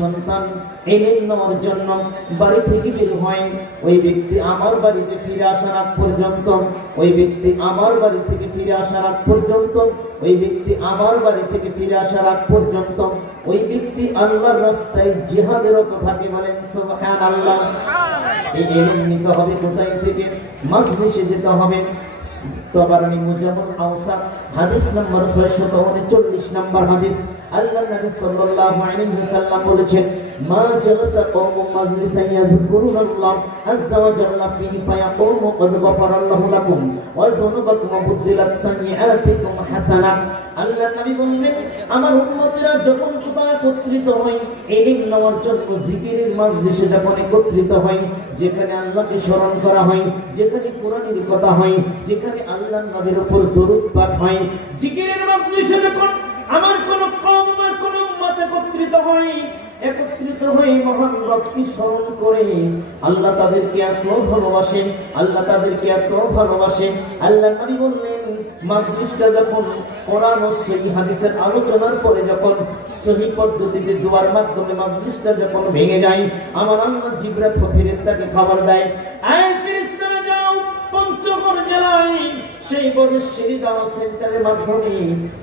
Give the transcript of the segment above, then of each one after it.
সন্তান ইলম নেওয়ার জন্য বাড়ি থেকে বের হয়, ওই ব্যক্তি আমার বাড়িতে ফিরে আসার আগ পর্যন্ত, ওই ব্যক্তি আমার বাড়ি থেকে ফিরে আসার আগ পর্যন্ত, ওই ব্যক্তি আমার বাড়ি থেকে ফিরে আসার আগ পর্যন্ত ওই ব্যক্তি আল্লাহর রাস্তায় জিহাদেরত থাকে। বলেন সুবহানাল্লাহ। এই ইলম নিতে হবে কোথায় থেকে? মাজলিসে যেতে হবে। তবারানি মুজাম্মুল আওসাত হাদিস নাম্বার 639 নম্বর হাদিস। আল্লাহর নবী সাল্লাল্লাহু আলাইহি ওয়াসাল্লাম বলেছেন, মা জালাসা কওমুম মাজলিসান ইয়াযকুরুনাল্লাহ আযজা ওয়া জাল্লা ফীহি ফায়াকুমু ক্বাদ গাফারাল্লাহু লাকুম ওয়া যুনুবাকুম ওয়া বুদ্দিলাত সাইয়্যাতিকুম হাসানাত। আল্লাহর নবী বললেন, আমার উম্মতেরা যখন কোথাও একত্রিত হয় ইলম নেওয়ার জন্য, জিকিরের মাজলিসে যখন একত্রিত হয়, যেখানে আল্লাহকে স্মরণ করা হয়, যেখানে কোরআনের কথা হয়, যেখানে আল্লাহর নবীর উপর দরুদ পাঠ হয়, জিকিরের মাজলিসে যখন আমার কোন কওম, আমার কোন উম্মত একত্রিত হয়ে মহান রবকে স্মরণ করে, আল্লাহ তাদেরকে এত ভালোবাসেন, আল্লাহ তাদেরকে এত ভালোবাসেন। আল্লাহর নবী বললেন, মাজলিসটা যখন কোরআন ও সহিহ হাদিসের আলোচনার পরে যখন সহিহ পদ্ধতিতে দোয়ার মাধ্যমে মাজলিসটা যখন ভেঙে যায়, আমার আল্লাহ জিবরাইল ফেরেশতাকে খবর দেয়, আয় ফেরেশতারা যাও পঞ্চগড় জেলায় সেই বজেশ্বরী দাওয়া সেন্টারের মাধ্যমে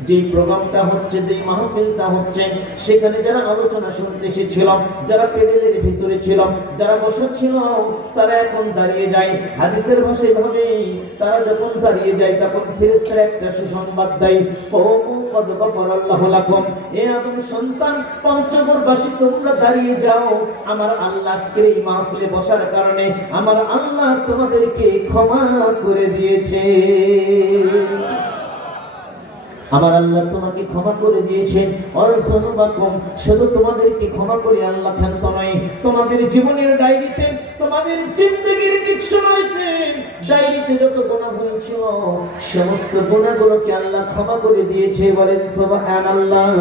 যে প্রোগ্রামটা হচ্ছে, যে মাহফিলটা হচ্ছে, সেখানে যারা আলোচনা শুনতে এসেছিল, যারা পেডেলের ভিতরে ছিল, যারা বসে ছিল, তারা এখন দাঁড়িয়ে যায়। হাদিসের ভাষায় ভাবে তারা যখন দাঁড়িয়ে যায় তখন ফেরেশতারা একটা সুসংবাদ দেয়, কওমু ক্বাদ গাফারাল্লাহু লাকুম, এ আদম সন্তান পঞ্চগড়বাসী তোমরা দাঁড়িয়ে যাও, আমার আল্লাহ আজকের এই মাহফিলে বসার কারণে আমার আল্লাহ তোমাদেরকে ক্ষমা করে দিয়েছে। আমার আল্লাহ তোমাকে ক্ষমা করে দিয়েছেন। অর্ধনুবাকুম, শুধু তোমাদেরকে ক্ষমা করে আল্লাহ ক্ষান্ত নয়, তোমাদের জীবনের ডায়েরিতে, তোমাদের জিন্দেগীর ডিকশনারিতে, ডায়েরিতে যত গুনাহ হয়েছিল সমস্ত গুনাহগুলোকে আল্লাহ ক্ষমা করে দিয়েছে। বলেন সুবহানাল্লাহ।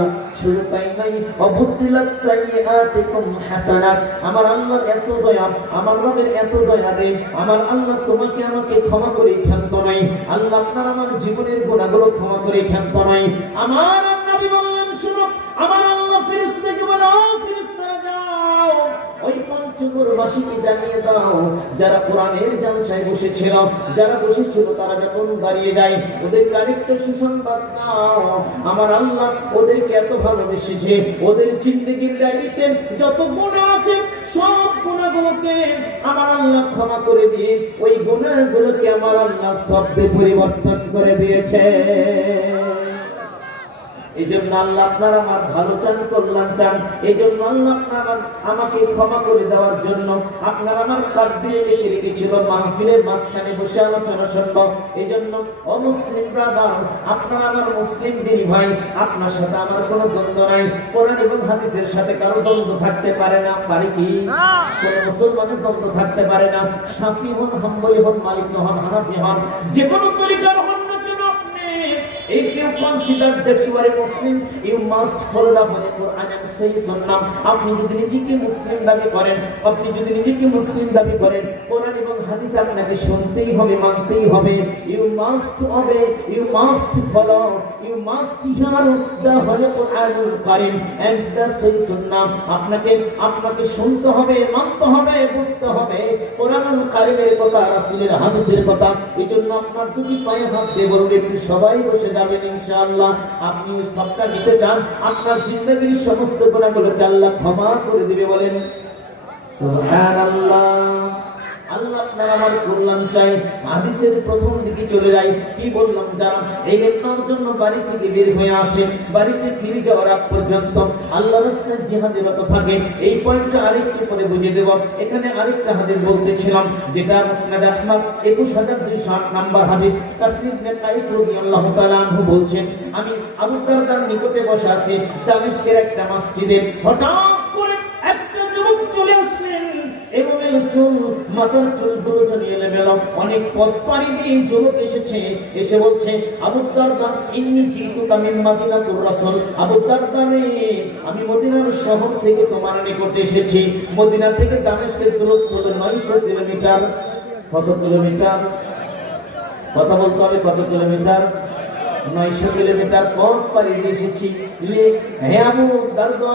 শুধু তাই নয়, অবুদ্দিলাত সাইয়্যাতিকুম হাসানাত, আমার আল্লাহর এত দয়া, আমার রবের এত দয়া রে, আমার আল্লাহ তোমাকে আমাকে ক্ষমা করে ক্ষান্ত নয়। আল্লাহ আপনার আমার জীবনের গুনাহগুলো ক্ষমা করে ক্ষান্ত নয়। আমার নবী বললেন, শুনো, আমার আল্লাহ ফেরেশতাকে বলে, ও ফেরেশতারা যাও ওই পঞ্চগড়বাসীকে জানিয়ে দাও, যারা কোরআনের জালসায় বসেছিল, যারা বসেছিল তারা যখন দাঁড়িয়ে যায়, ওদেরকে আরেকটা সুসংবাদ দাও, আমার আল্লাহ ওদেরকে এত ভালোবেসেছে, ওদের জিন্দেগীর ডায়েরিতে যত গুনাহ আছে সব গুনাহগুলোকে আমার আল্লাহ ক্ষমা করে দিয়ে ওই গুনাহগুলোকে আমার আল্লাহ শব্দে পরিবর্তন করে দিয়েছে। এই জন্য আল্লাহ আপনার আমার ভালো চান, কল্যাণ চান। এই জন্য আল্লাহ আপনার আমাকে ক্ষমা করে দেওয়ার জন্য আপনার আমার তাকদীরে লিখে রেখেছিল মাহফিলের মাঝখানে বসে আলোচনা শুনবো। এই জন্য অমুসলিম ব্রাদার, আপনার আমার মুসলিম দিনী ভাই, আপনার সাথে আমার কোনো দ্বন্দ্ব নাই। কোরআন এবং হাদিসের সাথে কারো দ্বন্দ্ব থাকতে পারে না, পারে কি? কোন মুসলমানের দ্বন্দ্ব থাকতে পারে না। শাফি হন, হাম্বলি হন, মালিকি হন, হানাফি হন, যে কোনো তরিকার হন না কেন, if you consider that you are a Muslim, you must follow the Holy Quran and say Sunnah. আপনি যদি নিজেকে মুসলিম দাবি করেন, আপনি যদি নিজেকে মুসলিম দাবি করেন, কোরআন এবং হাদিস আপনাকে শুনতেই হবে, মানতেই হবে। You must obey, you must follow, you must hear the Holy Quranul Karim and the say Sunnah. আপনাকে শুনতে হবে, মানতে হবে, বুঝতে হবে কোরআনুল কারীমের কথা, রাসূলের হাদিসের কথা। এজন্য আপনার দুটি পায়ে হাত দিয়ে বলুন, একটু সবাই বসে যাবেন ইনশাআল্লাহ। আপনি ওই সবটা নিতে চান, আপনার জিন্দেগীর সমস্ত গুনাহগুলোকে আল্লাহ ক্ষমা করে দিবে। বলেন সুবহানাল্লাহ। আল্লাহ আপনার আমার কল্যাণ চাই। হাদিসের প্রথম দিকে চলে যাই, কি বললাম, যারা এই নেওয়ার জন্য বাড়ি থেকে বের হয়ে আসে, বাড়িতে ফিরে যাওয়ার আগ পর্যন্ত আল্লাহর রাস্তায় জিহাদরত থাকে। এই পয়েন্টটা আরেকটু পরে বুঝিয়ে দেব। এখানে আরেকটা হাদিস বলতেছিলাম, যেটা মুসনাদ আহমদ 21208 নম্বর হাদিস। তাসরিফ ইবনে কাইস রাদিয়াল্লাহু তাআলা আনহু বলছেন, আমি আবু দারদার নিকটে বসে আছি দামেস্কের একটা মসজিদে। হঠাৎ করে একটা যুবক চলে আসলেন, এলোমেলো চুল, মাথার চুলগুলো জড়িয়ে এলোমেলো, অনেক পথ পাড়ি দিয়ে যুবক এসেছে। এসে বলছে, আবু দারদা ইন্নী জিতুকা মিন মাদিনাতুর রাসূল, আবু দারদা রে, আমি মদিনার শহর থেকে তোমার নিকটে এসেছি। মদিনা থেকে দামেস্কের দূরত্ব 900 কিলোমিটার। কত কিলোমিটার? কথা বলতে হবে, কত কিলোমিটার? 900 কিলোমিটার পথ পাড়ি দিয়ে এসেছি। হে আবু দারদা,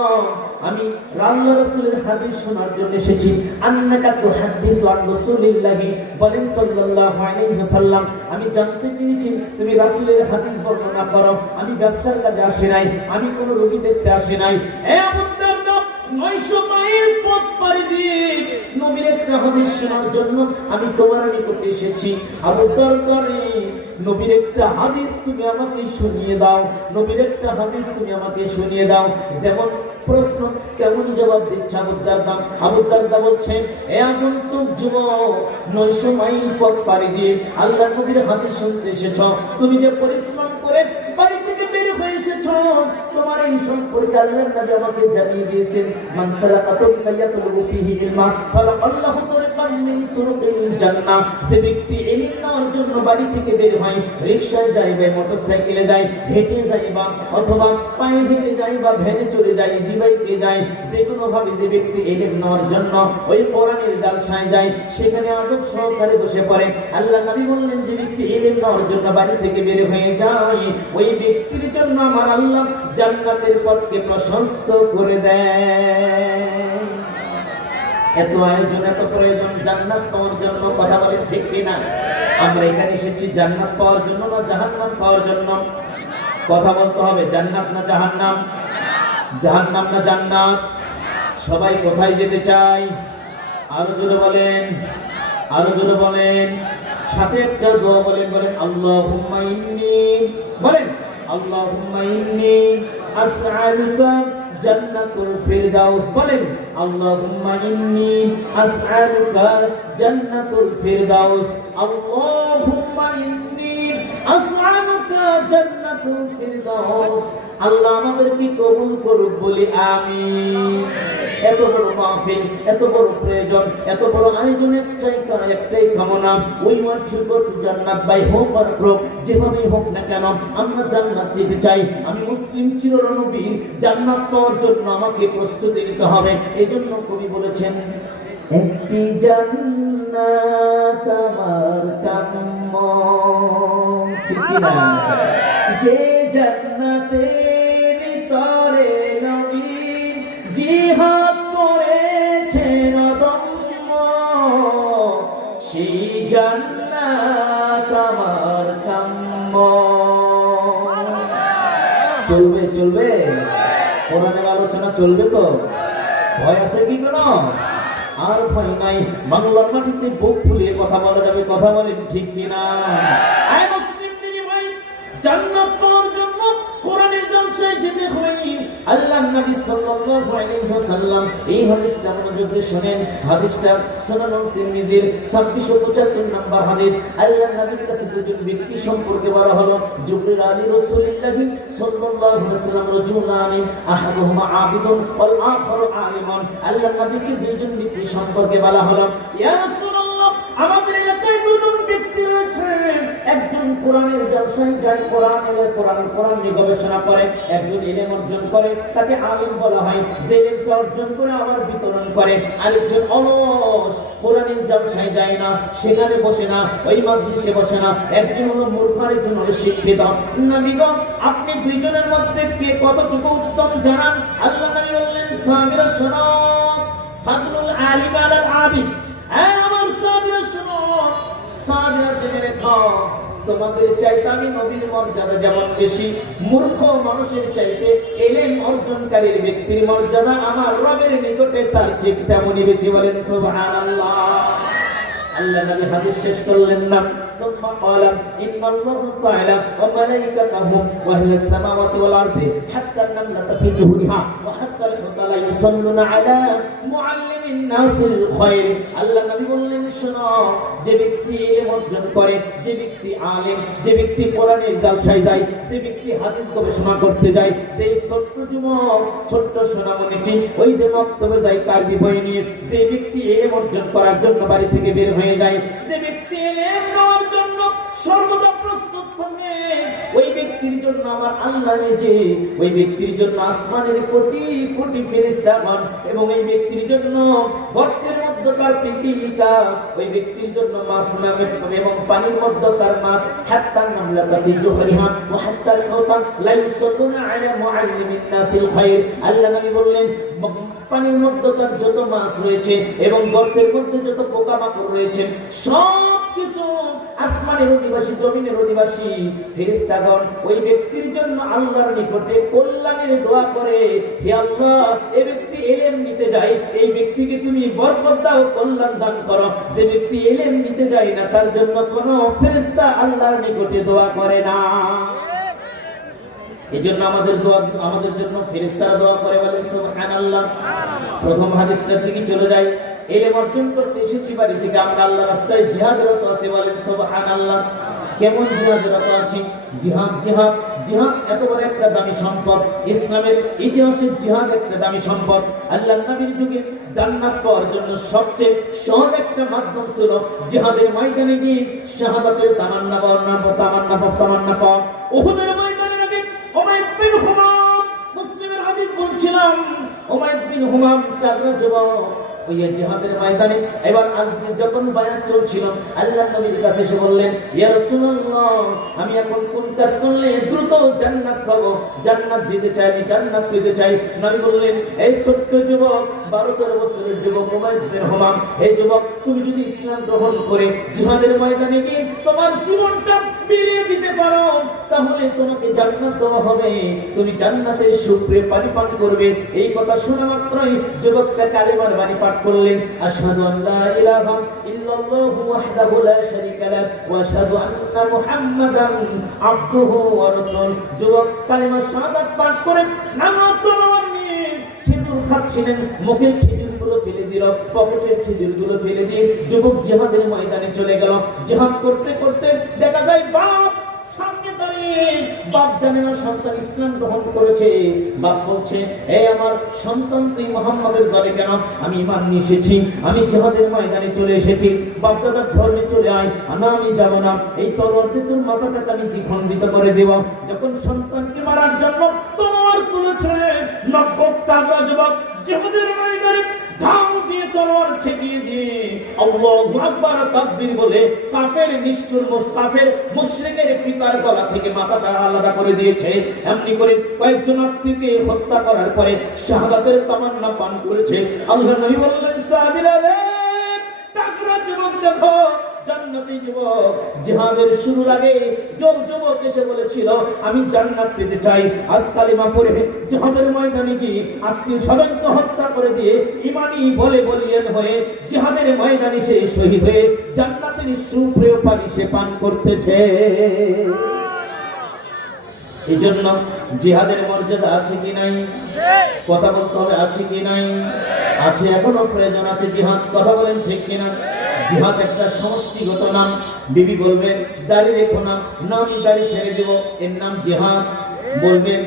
আমি আল্লাহর রাসূলের হাদিস শোনার জন্য এসেছি। আন্নাকা তুহাদ্দিসু আন রাসূলিল্লাহি বলেন সাল্লাল্লাহু আলাইহি ওয়াসাল্লাম, আমি জানতে পেরেছি তুমি রাসূলের হাদিস বর্ণনা করো। আমি ব্যবসার কাজে আসি নাই, আমি কোনো রোগী দেখতে আসি নাই। হে আবু দারদা, 900 মাইল পথ পাড়ি দিয়ে নবীর একটা হাদিস শোনার জন্য আমি তোমার নিকটে এসেছি। আবু দারদা রে, নবীর একটা হাদিস তুমি আমাকে শুনিয়ে দাও, নবীর একটা হাদিস তুমি আমাকে শুনিয়ে দাও। যেমন প্রশ্ন কেমন জবাব দিচ্ছে আবু দারদা। আবু দারদা বলছেন, এ আগন্তুক যুবক, 900 মাইল পথ পাড়ি দিয়ে আল্লাহর নবীর হাদিস শুনতে এসেছো। তুমি যে পরিশ্রম করে বাড়ি থেকে বের হয়ে এসেছো, তোমার এই সম্পর্কে আল্লাহর নবী আমাকে জানিয়ে দিয়েছেন, মান সালাকা তরিকান ইয়াতলুবু ফীহি ইলমা ফালাকাল্লাহু তরিকান মিন তুরুকিল জান্নাহ। যে ব্যক্তি ইলম নেওয়ার জন্য বাড়ি থেকে বের হয়, রিকশায় যায় বা মোটরসাইকেলে যায়, হেঁটে যায় বা অথবা পায়ে হেঁটে যায় বা ভ্যানে চলে যায়, জিবাইতে যায়, যে কোনো ভাবে যে ব্যক্তি ইলম নেওয়ার জন্য ওই কোরআনের জালসায় যায়, সেখানে আদব সহকারে বসে পড়ে। আল্লাহ নবী বললেন, যে ব্যক্তি ইলম নেওয়ার জন্য বাড়ি থেকে বের হয়ে যায়, ওই ব্যক্তির জন্য আমার আল্লাহ জান্নাতের পথকে প্রশস্ত করে দেয়। এত আয়োজন, এত প্রয়োজন জান্নাত পাওয়ার জন্য। কথা বলেন ঠিক কিনা? আমরা এখানে এসেছি জান্নাত পাওয়ার জন্য না জাহান্নাম পাওয়ার জন্য? কথা বলতে হবে, জান্নাত না জাহান্নাম? জাহান্নাম না জান্নাত? সবাই কোথায় যেতে চায়? আরো জোরে বলেন, আরো জোরে বলেন, সাথে একটা দোয়া বলেন, বলেন আল্লাহুম্মা ইন্নী, বলেন আল্লাহুম্মা ইন্নী আসআলুকা জান্নাতুল ফিরদাউস, বলেন আল্লাহুম্মা ইন্নী আসআলুকা জান্নাতুল ফিরদাউস, আল্লাহুম্মা ইন্নী আসআলুকা জান্নাতুল ফিরদাউস। আল্লাহ আমাদেরকে কবুল করুক বলি আমিন। এত বড় মাহফিল, এত বড় প্রয়োজন, এত বড় আয়োজন, একটাই কামনা, ওই ওয়ার্ড জান্নাত বাই হোক আর হোক, যেভাবেই হোক না কেন আমরা জান্নাত দিতে চাই। আমি মুসলিম চিরনবীর জান্নাত পাওয়ার জন্য আমাকে প্রস্তুতি নিতে হবে। এই জন্য কবি বলেছেন, একটি জান্নাত আমার কাম্য, ঠিক না? যে জান্নাতের তরে নবী জিহাদ করেছেন অদম্য, সেই জান্নাত আমার কাম্য। চলবে চলবে, কোরআনের আলোচনা চলবে তো? ভয় আছে কি কোনো? আর ভয় নাই। বাংলার মাটিতে বুক ফুলিয়ে কথা বলা যাবে। কথা বলেন ঠিক কিনা? আয় মুসলিম দিনী ভাই, জান্নাত পাওয়ার জন্য কোরআনের জলসায় যেতে হয়। আল্লাহর নবী সাল্লাল্লাহু আলাইহি ওয়াসাল্লাম এই হাদিসটা মনোযোগ দিয়ে শুনেন। হাদিসটা সুনানুল তিরমিজির 2675 নম্বর হাদিস। আল্লাহর নবীর কাছে দুজন ব্যক্তি সম্পর্কে বলা হলো, জিবরিল আলী রাসূলুল্লাহ সাল্লাল্লাহু আলাইহি ওয়াসাল্লাম রাজুলানি আহাদুহুমা আবিদুন ওয়াল আখারু আলিমান। আল্লাহর নবীকে দুজন ব্যক্তি সম্পর্কে বলা হলো, ইয়া রাসূলুল্লাহ, আমাদের এলাকায় দুজন ব্যক্তি রয়েছে, একজন কোরআনের জলসায় যায়, কোরআন নিয়ে গবেষণা করে, একজন ইলম অর্জন করে, তাকে আলিম বলা হয়। যে ইলমকে অর্জন করে আবার বিতরণ করে। আরেকজন অলস, কোরআনের জলসায় যায় না, সেখানে বসে না, ওই মাজলিসে বসে না। একজন হলো মূর্খ, আরেকজন হলো শিক্ষিত। নবীগণ, আপনি দুইজনের মধ্যে কে কতটুকু উত্তম জানান? আল্লাহ নবী বললেন, সাহাবীরা শোনো, ফাদলুল আলিম আলাল আবিদ। আমার সাহাবীরা শোনো, সাহাবীরা জেনে রেখো, তোমাদের চাইতে আমি নবীর মর্যাদা যেমন বেশি, মূর্খ মানুষের চাইতে ইলম অর্জনকারীর ব্যক্তির মর্যাদা আমার রবের নিকটে তার চেয়ে তেমনই বেশি। বলেন সুবহানাল্লাহ। আল্লাহ নবী হাদিস শেষ করলেন না, ثم قال إن الله تعالى وملائكته وأهل السماوات والأرض حتى النملة في جهورها وحتى الحوت لا يصلون على معلم الناس الخير। আল্লাহ নবী বললেন, শোনো, যে ব্যক্তি ইলম অর্জন করে, যে ব্যক্তি আলেম, যে ব্যক্তি কোরআনের জালসায় যায়, যে ব্যক্তি হাদিস গবেষণা করতে যায়, যে ছোট্ট যুবক, ছোট্ট সোনামণিটি ওই যে মক্তবে যায় কারবি বই নিয়ে, যে ব্যক্তি ইলম অর্জন করার জন্য বাড়ি থেকে বের হয়ে যায়, যে ব্যক্তি ইলম নেওয়ার জন্য সর্বদা প্রস্তুত থাকে, ওই ব্যক্তি ব্যক্তির জন্য আমার আল্লাহ নিজে, ওই ব্যক্তির জন্য আসমানের কোটি কোটি ফেরেশতাগণ, এবং এই ব্যক্তির জন্য গর্তের মধ্যকার পিপিলিকা, ওই ব্যক্তির জন্য মাছ এবং পানির মধ্যকার মাছ, হাত্তা নামলাতা ফি জুহরিহা ওয়া হাত্তা আল-হুতা লা ইউসাল্লুনা আলা মুআল্লিমিন নাসিল খায়র। আল্লাহ নবী বললেন পানির মধ্যকার যত মাছ রয়েছে এবং গর্তের মধ্যে যত পোকামাকড় রয়েছে সব কিছু আসমানের অধিবাসী, জমিনের অধিবাসী ফেরেশতাগণ ওই ব্যক্তির জন্য আল্লাহর নিকটে কল্যাণের দোয়া করে, হে আল্লাহ, এই ব্যক্তি ইলম নিতে যায়, এই ব্যক্তিকে তুমি বরকত দাও, কল্যাণ দান করো। যে ব্যক্তি ইলম নিতে যায় না তার জন্য কোনো ফেরেশতা আল্লাহর নিকটে দোয়া করে না। এজন্য আমাদের জন্য ফেরেশতারা দোয়া করে, বলেন সুবহানাল্লাহ। প্রথম হাদিসটার দিকে চলে যাই। ইলম অর্জন করতে এসেছি বাড়ি থেকে, আমরা আল্লাহর রাস্তায় জিহাদরত আছি, বলেন সুবহানাল্লাহ। কেমন জিহাদরত আছি? জিহাদ এত বড় একটা দামি সম্পদ, ইসলামের ইতিহাসে জিহাদ একটা দামি সম্পদ। আল্লাহর নবীর যুগে জান্নাত পাওয়ার জন্য সবচেয়ে সহজ একটা মাধ্যম ছিল জিহাদের ময়দানে গিয়ে শাহাদাতের তামান্না পাওয়া। উহুদের ময়দানে নাকি উমাইদ বিন হুমাম, মুসলিমের হাদিস বলছিলাম, উমাইদ বিন হুমাম তাগড়া জবাব ওই জিহাদের ময়দানে এবার যখন বায়াত চলছিল আল্লাহর নবীর কাছে এসে বললেন, ইয়া রাসূলুল্লাহ, আমি এখন কোন কাজ করলে দ্রুত জান্নাত পাবো? জান্নাত যেতে চাই, আমি জান্নাত পেতে চাই। নবী বললেন, এই ছোট্ট যুবক, 12-13 বছরের যুবক উমাইদ বিন হুমাম, হে যুবক, তুমি যদি ইসলাম গ্রহণ করে জিহাদের ময়দানে গিয়ে তোমার জীবনটা বিলিয়ে দিতে পারো তাহলে তোমাকে জান্নাত দেওয়া হবে, তুমি জান্নাতের সুখে পানি পান করবে। এই কথা শোনা মাত্রই যুবকটা কালেমার বাণী পাঠ করলেন, আশহাদু আল্লা ইলাহা ইল্লাল্লাহু ওয়াহদাহু লা শারীকা লাহু ওয়া আশহাদু আন্না মুহাম্মাদান আবদুহু ওয়া রাসূলুহু। যুবক কালেমা শাহাদাত পাঠ করে নানা তলোয়ার নিয়ে খেজুর খাচ্ছিলেন, মুখের খেজুরগুলো ফেলে দিল, পকেটের খেজুরগুলো ফেলে দিয়ে যুবক জিহাদের ময়দানে চলে গেল। জিহাদ করতে করতে দেখা যায় বাপ সামনে দাঁড়িয়ে, বাপ জানে না সন্তান ইসলাম গ্রহণ করেছে। বাপ বলছে, এই আমার সন্তান, তুই মুহাম্মাদের দলে কেন? আমি ঈমান নিয়ে এসেছি, আমি জিহাদের ময়দানে চলে এসেছি, বাপ দাদার ধর্মে চলে আয়। আমি যাব না, এই তলোয়ার দিয়ে তোর মাথাটা আমি দ্বিখণ্ডিত করে দেব। যখন সন্তানকে মারার জন্য তলোয়ার তুলেছে, 90 তাগড়া যুবক জিহাদের ময়দানে ঢাল দিয়ে তলোয়ার ঠেকিয়ে দিয়ে আল্লাহু আকবার তাকবীর বলে কাফের নিষ্ঠুর কাফের মুশরিকের পিতার গলা থেকে মাথাটা আলাদা করে দিয়েছে। এমনি করে কয়েকজন আত্মীয়কে হত্যা করার পরে শাহাদাতের তামান্না পান করেছে। আল্লাহর নবী বললেন, সাহাবীরা রে, তাগড়া যুবক দেখো, জান্নাতি যুবক। জিহাদের শুরুর আগে যুবক এসে বলেছিল, আমি জান্নাত পেতে চাই। আজ কালিমা পড়ে জিহাদের ময়দানে গিয়ে আত্মীয় স্বজনকে হত্যা করে দিয়ে ঈমানি বলে বলিয়ান হয়ে জিহাদের ময়দানে সে শহীদ হয়ে জান্নাতের সুপ্রিয় পানি সে পান করতেছে। এই জন্য জিহাদের মর্যাদা আছে কি নাই? কথা বলতে হবে, আছে কি নাই? আছে, এখনো প্রয়োজন আছে জিহাদ। কথা বলেন ঠিক কিনা? জিহাদ একটা সমষ্টিগত নাম। বিবি বলবেন, দাড়ি রেখো না, আমি দাড়ি ছেড়ে দেব, এর নাম জিহাদ। বলবেন,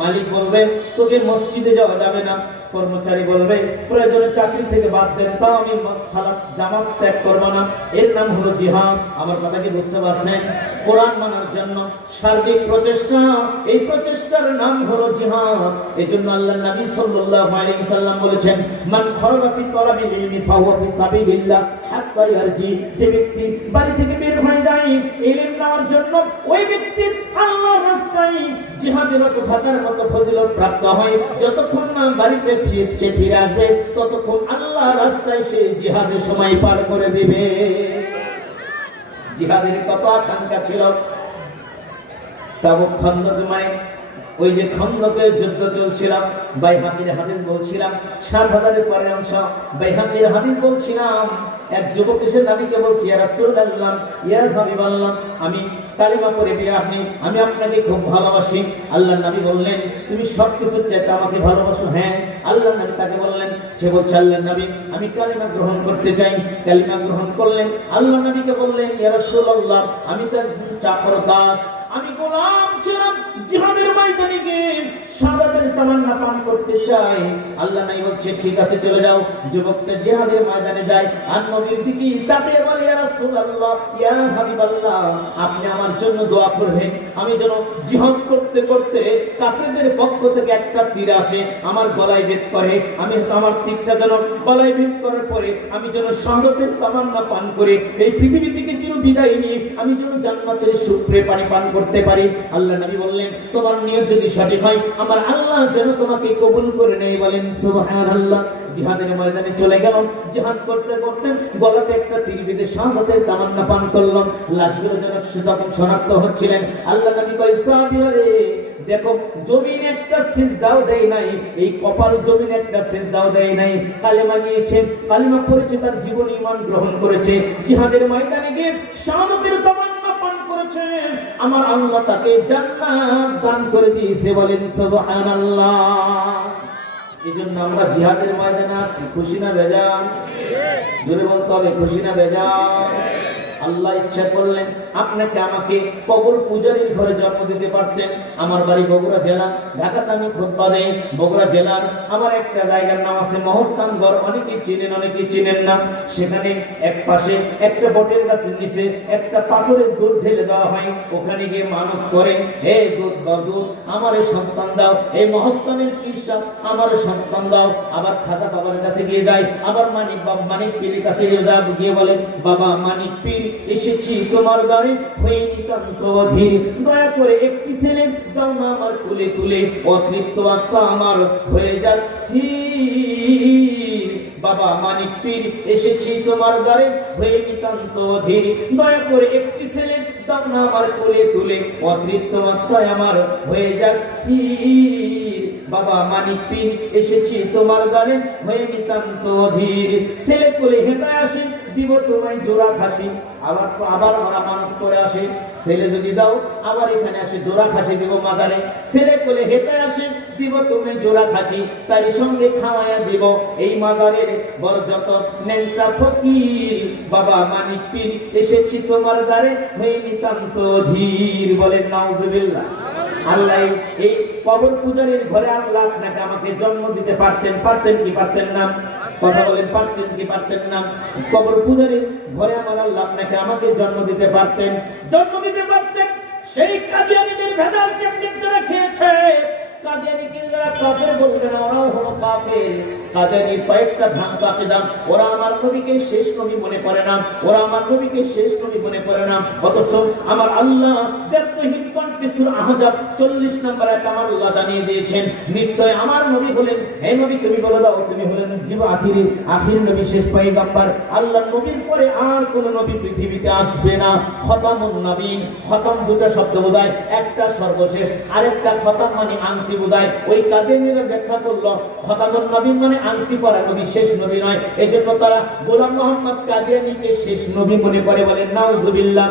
মালিক বলবেন, তোকে মসজিদে যাওয়া যাবে না। কর্মচারী বলবে, প্রয়োজনে চাকরি থেকে বাদ দেন, তাও আমি সালাত জামাত ত্যাগ করব না, এর নাম হলো জিহাদ। আমার কথা কি বুঝতে পারছেন? কোরআন মানার জন্য সার্বিক প্রচেষ্টা, এই প্রচেষ্টার নাম হলো জিহাদ। এজন্য আল্লাহর নবী সাল্লাল্লাহু আলাইহি ওয়াসাল্লাম বলেছেন, মান খরাজা ফি তালাবিল ইলমি ফাহুয়া ফি সাবিলিল্লাহ হাত্তা ইয়ারজি। যে ব্যক্তি বাড়ি থেকে বের হয়ে যায় ইলম নেওয়ার জন্য, ওই ব্যক্তি আল্লাহর রাস্তায় জিহাদের মতো থাকার মতো ফজিলত প্রাপ্ত হয়। যতক্ষণ না বাড়িতে সে ফিরে আসবে ততক্ষণ আল্লাহর রাস্তায় সে জিহাদের সময় পার করে দিবে। জিহাদের কত আকাঙ্ক্ষা ছিল। তাবুক খন্দক, মানে ওই যে খন্দকের যুদ্ধ চলছিল, বাইহাকির হাদিস বলছিলাম, 7000-এর পরের অংশ বাইহাকির হাদিস বলছিলাম। এক যুবক এসে নবীকে বলছি, ইয়া রাসূলুল্লাহ, ইয়া হাবিবাল্লাহ, আমি কালিমা পড়ে আমি আপনাকে খুব ভালোবাসি। আল্লাহর নবী বললেন, তুমি সবকিছুর চাইতে আমাকে ভালোবাসো? হ্যাঁ। আল্লাহর নবী তাকে বললেন, সে বলছে, আল্লাহর নবী, আমি কালিমা গ্রহণ করতে চাই। কালিমা গ্রহণ করলেন। আল্লাহর নবীকে বললেন, ইয়া রাসূলুল্লাহ, আমি তার চাকর দাস, আমি গোলাম ছিলাম, জিহাদের ময়দানে গিয়ে শাহাদাতের তামান্না পান করতে চাই। আল্লাহ নবী বলছে, ঠিক আছে, চলে যাও। যুবকটা জিহাদের ময়দানে যায় আর নবীর দিকে তাকিয়ে বলে, ইয়া রাসূলুল্লাহ, রাসূলুল্লাহ, ইয়া হাবিবাল্লাহ, আপনি আমার জন্য দোয়া করবেন, আমি যেন জিহাদ করতে করতে কাফেরদের পক্ষ থেকে একটা তীর আসে আমার গলায় ভেদ করে, আমি আমার তীরটা যেন গলায় ভেদ করার পরে আমি যেন শাহাদাতের তামান্না পান করে এই পৃথিবী থেকে চির বিদায় নিয়ে আমি যেন জান্নাতের সুপ্রে পানি পান করতে পারি। আল্লাহ নবী বললেন, তোমার নিয়ত যদি সঠিক হয় আমার আল্লাহ যেন তোমাকে কবুল করে নেয়। বলেন সুবহানাল্লাহ। জিহাদের ময়দানে চলে গেলাম, জিহাদ করতে করতে গলাতে একটা তীর বেঁধে শাহাদাতের তামান্না পান করলাম। লাশগুলো যেন যখন শনাক্ত হচ্ছিলেন, আল্লাহ নবী কয়, সাহাবীরা রে, দেখো জমিন একটা সিজদাও দেয় নাই, এই কপাল জমিন একটা সিজদাও দেয় নাই, কালেমা নিয়েছে, কালেমা পড়েছে, তার জীবন ঈমান গ্রহণ করেছে, জিহাদের ময়দানে গিয়ে শাহাদাতের তামান্না পান করেছে, আমার আল্লাহ তাকে জান্নাত দান করে দিয়েছে। বলেন সুবহানাল্লাহ। এজন্য আমরা জিহাদের ময়দানে আসি, খুশি না বেজান? জোরে বলতে হবে, খুশি না বেজান? আল্লাহ ইচ্ছা করলেন আপনাকে আমাকে কবর পূজারীর ঘরে জন্ম দিতে পারতেন। আমার বাড়ি বগুড়া জেলা, ঢাকাতে আমি খুতবা দেই। বগুড়া জেলার আমার একটা জায়গার নাম আছে মহস্থানগড়, অনেকেই চিনেন অনেকেই চিনেন না। সেখানে এক পাশে একটা বটের গাছের নিচে একটা পাথরের দুধ ঢেলে দেওয়া হয়, ওখানে গিয়ে মানত করে, হে দুধ বা দুধ আমার সন্তান দাও, এই মহস্থানের পীর আমার সন্তান দাও। আবার খাজা বাবার কাছে গিয়ে যায়, আবার মানিক পীরের কাছে গিয়ে বলেন, বাবা মানিক পীর, এসেছি তোমার দ্বারে, হয়ে নিতান্ত অধীর, দয়া করে একটি ছেলে দাও না আমার কোলে তুলে, অতৃপ্ত আত্মা আমার হয়ে যাক স্থির। বাবা মানিক পীর, এসেছি তোমার দ্বারে, হয়ে নিতান্ত অধীর, দয়া করে একটি ছেলে দাও না আমার কোলে তুলে, অতৃপ্ত আত্মা আমার হয়ে যাক স্থির। বাবা মানিক পীর, এসেছি তোমার দ্বারে, হয়ে নিতান্ত অধীর, ছেলে কোলে হেঁটায় আসে, দিব তোমায় জোড়া খাসি। আবার ওরা মানত করে আসে, ছেলে যদি দাও আবার এখানে আসে জোড়া খাসি দিব মাজারে, ছেলে কোলে হেঁটে আসে, দিব তুমি জোড়া খাসি, তারই সঙ্গে খাওয়ায়া দিব এই মাজারের বড় যত নেংটা ফকির। বাবা মানিক পীর, এসেছি তোমার দ্বারে, হয়ে নিতান্ত ধীর। বলেন নাউজুবিল্লাহ। আল্লাহ এই কবর পূজারীর ঘরে আল্লাহ আপনাকে আমাকে জন্ম দিতে পারতেন, পারতেন কি পারতেন না? কথা বলেন, পারতেন কি পারতেন না? কবর পূজারীর ঘরে আমার আল্লাহ আপনাকে আমাকে জন্ম দিতে পারতেন, জন্ম দিতে পারতেন। সেই কাদিয়ানীদের ভেজাল কেমনে যারা খেয়েছে, কাদিয়ানীকে যারা কাফের বলবে না, ওরাও হলো কাফের। কাদিয়ানীর কয়েকটা ভ্রান্ত আকীদা, ওরা আমার নবীকে শেষ নবী মনে করে না, ওরা আমার নবীকে শেষ নবী মনে করে না। অথচ আমার আল্লাহ দেবহীন কণ্ঠে সূরা আহজাব 40 নম্বর আয়াত আমার আল্লাহ জানিয়ে দিয়েছেন, নিশ্চয় আমার নবী হলেন, হে নবী তুমি বলে দাও, তুমি হলেন আখির নবী, শেষ পয়গম্বর। আল্লাহর নবীর পরে আর কোন নবী পৃথিবীতে আসবে না। খতামুন নবীন, খতম দুটো শব্দ বোঝায়, একটা সর্বশেষ, আরেকটা খতম মানে আংটি বোঝায়। ওই কাদিয়ানীরা ব্যাখ্যা করলো খতামুন নবীন মানে আংটি পরা নবী, শেষ নবী নয়। এজন্য তারা গোলাম মোহাম্মদ কাদিয়ানীকে শেষ নবী মনে করে। বলেন নাউজুবিল্লাহ।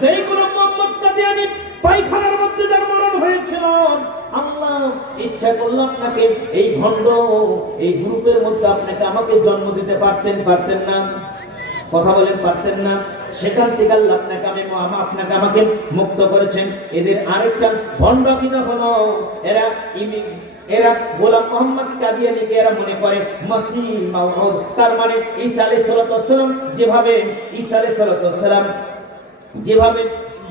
যেই গোলাম মোহাম্মদ কাদিয়ানী পায়খানার মধ্যে যার মরণ হয়েছিল, আল্লাহ ইচ্ছা করলো আপনাকে এই ভণ্ড এই গ্রুপের মধ্যে আপনাকে আমাকে জন্ম দিতে পারতেন, পারতেন না? কথা বলেন, পারতেন না? সেখান থেকে আল্লাহ আপনাকে আমাকে মুক্ত করেছেন। এদের আরেকটা ভণ্ড আকীদা হলো, এরা গোলাম মোহাম্মদ কাদিয়ানীকে এরা মনে করে মসিহ মাউউদ, তার মানে ঈসা আলাইহিস সালাম,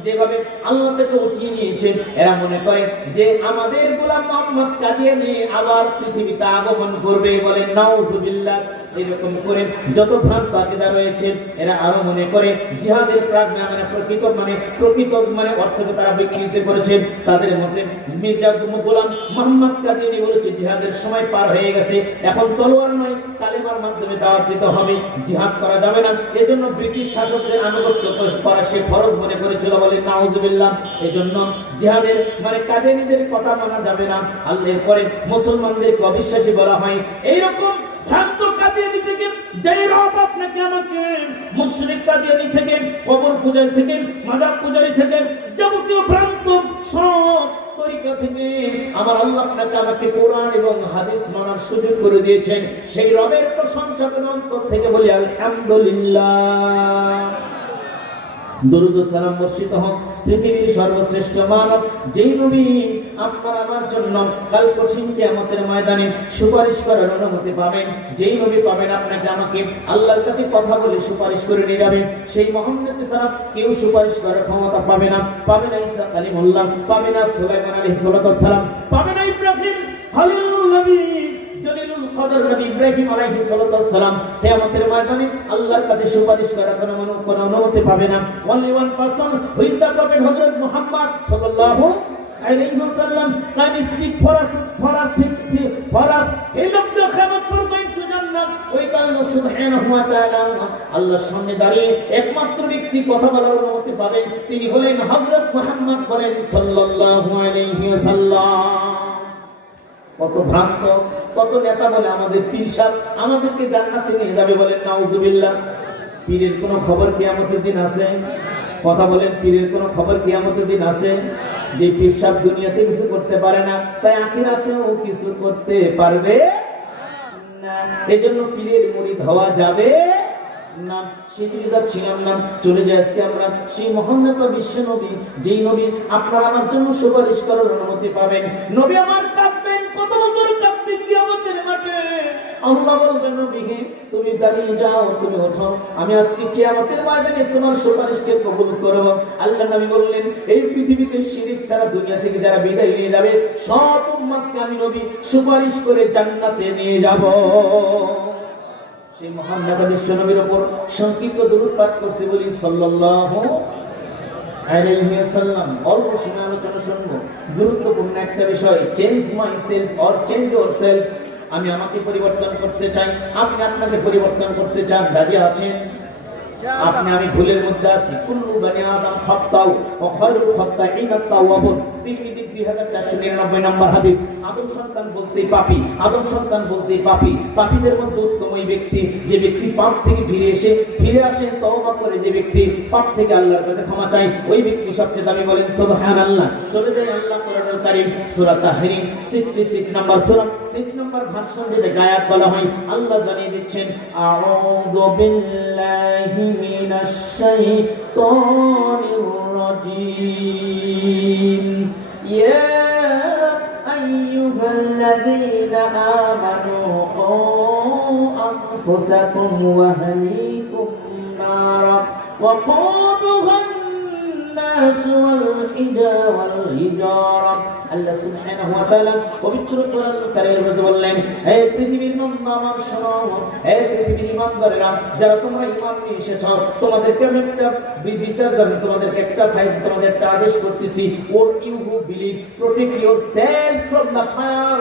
যেভাবে আল্লাহ থেকে উঠিয়ে নিয়েছেন, এরা মনে করে যে আমাদের গোলাম মোহাম্মদ কাদিয়ানী আবার পৃথিবীতে আগমন করবে। বলেন নাউজুবিল্লাহ। এরকম করে যত ভ্রান্ত আকীদা রয়েছে, এরা আরো মনে করে জিহাদের প্রকৃত অর্থকে তারা বিকৃত করেছেন। তাদের মধ্যে মির্জা গোলাম মোহাম্মদ কাদিয়ানী বলেছে জিহাদের সময় পার হয়ে গেছে, এখন তলোয়ার নয় কালেমার মাধ্যমে দাওয়াত দিতে হবে, জিহাদ করা যাবে না। এজন্য ব্রিটিশ শাসকদের আনুগত্য করা সে ফরজ মনে করেছিল। বলেন নাউজুবিল্লাহ। এজন্য জিহাদের কাদিয়ানীদের কথা মানা যাবে না। আল্লাহর পরে মুসলমানদেরকে অবিশ্বাসী বলা হয়। এইরকম ভ্রান্ত কাদিয়ানী থেকে, যেই রব আপনাকে আমাকে মুশরিক কাদিয়ানী থেকে, কবর পূজারী থেকে, মাজার পূজারী থেকে, যাবতীয় ভ্রান্ত সব তরিকা থেকে আমার আল্লাহ আপনাকে আমাকে কোরআন এবং হাদিস মানার সুযোগ করে দিয়েছেন। সেই রবের প্রশংসা করে অন্তর থেকে বলি আলহামদুলিল্লাহ। দরুদ ও সালাম বর্ষিত হোক পৃথিবীর সর্বশ্রেষ্ঠ মানব যেই নবী আপনার আমার জন্য কাল কঠিন কিয়ামতের ময়দানে সুপারিশ করার অনুমতি পাবেন, যেই নবী পাবেন আপনাকে আমাকে আল্লাহর কাছে কথা বলে সুপারিশ করে নিয়ে যাবেন, সেই মুহাম্মদ ছাড়া কেউ সুপারিশ করার ক্ষমতা পাবে না। পাবে না ঈসা কালিমুল্লাহ, পাবে না সুলাইমান আলাইহিস সালাম, পাবে না ইব্রাহিম খলিলুল নবী জলিলুল কদর নবী ইব্রাহিম আলাইহিস সালাম কিয়ামতের ময়দানে আল্লাহর কাছে সুপারিশ করার কোনো অনুমতি পাবে না। only one person who is the prophet হযরত মুহাম্মদ সাল্লাল্লাহু আলাইহি ওয়াসাল্লাম can speak for us fill up the heaven for going to Jannah with Allah subhanahu wa ta'ala। আল্লাহর সামনে দাঁড়িয়ে একমাত্র ব্যক্তি কথা বলার অনুমতি পাবেন, তিনি হলেন হযরত মুহাম্মদ বলেন সাল্লাল্লাহু আলাইহি ওয়াসাল্লাম। কত ভ্রান্ত, কত নেতা বলে আমাদের পীর সাহেব আমাদেরকে জান্নাতে নিয়ে যাবে, বলেন নাউজুবিল্লাহ। পীরের কোনো খবর কিয়ামতের দিন আছে? কথা বলেন, পীরের কোনো খবর কিয়ামতের দিন আছে? যে পীর সাহেব দুনিয়াতে কিছু করতে পারে না, তাই আখিরাতেও কিছু করতে পারবে না। এজন্য পীরের মুরিদ হওয়া যাবে না। সেদিকে যাচ্ছিলাম না, চলে যাই আজকে আমরা সেই মহান্নত বিশ্ব নবী, যেই নবী আপনার আমার জন্য সুপারিশ করার অনুমতি পাবেন। নবী আমার কাঁদবেন, কত বছর কাঁদবে কিয়ামতের মাঠে। আল্লাহ বলবেন নবী হে তুমি দাঁড়িয়ে যাও, তুমি ওঠো, আমি আজকে কিয়ামতের ময়দানে তোমার সুপারিশকে কবুল করব। আল্লাহ নবী বললেন এই পৃথিবীতে শিরক ছাড়া দুনিয়া থেকে যারা বিদায় নিয়ে যাবে সব উম্মতকে আমি নবী সুপারিশ করে জান্নাতে নিয়ে যাব। সেই মহান নেতা বিশ্ব নবীর উপর সংক্ষিপ্ত দরুদ পাঠ করছি বলি সাল্লাল্লাহু আলাইহি ওয়াসাল্লাম। অল্প সময় আলোচনা শুনবো, গুরুত্বপূর্ণ একটা বিষয়, change my self or change your self. আমি আমাকে পরিবর্তন করতে চাই, আপনি আপনাকে পরিবর্তন করতে চান, রাজি আছেন? আপনি আমি ভুলের মধ্যে আছি। কুল্লু বানি আদম খাত্তাউ ওয়া খায়রুল খাত্তাইনা তাওয়াবুন। তিরমিজি 2499 নম্বর হাদিস। আদম সন্তান বলতেই পাপী, আদম সন্তান বলতেই পাপী। পাপীদের মধ্যে উত্তম ওই ব্যক্তি যে ব্যক্তি পাপ থেকে ফিরে আসেন, তওবা করে, যে ব্যক্তি পাপ থেকে আল্লাহর কাছে ক্ষমা চায়, ওই ব্যক্তি সবচেয়ে দামি। বলেন সুবহানাল্লাহ। চলে যাই আল্লাহ কোরআনুল কারীম সূরা তাহরিম 66 নম্বর সূরা 6 নম্বর ভার্সন, যেটা আয়াত বলা হয়, আল্লাহ জানিয়ে দিচ্ছেন আউযু বিল্লাহি মিনাশ শাইতানির রাজীম। ইয়া আইয়ুহাল্লাযীনা আমানু কু আনফুসাকুম ওয়া আহলিকুম নারা ওয়া কুদুহান الناس والحجارة। আল্লাহ সুবহানাহু ওয়া তাআলা পবিত্র কোরআন কারীমের মধ্যে বললেন, হে পৃথিবীর বান্দা আমার শোনো, হে পৃথিবীর ইমানদারেরা, যারা তোমরা ঈমান নিয়ে এসেছো, তোমাদেরকে আমি একটা বিচার জানি, তোমাদেরকে একটা ফাইট, তোমাদের একটা আদেশ করতেছি। O you who believe protect yourself from the fire.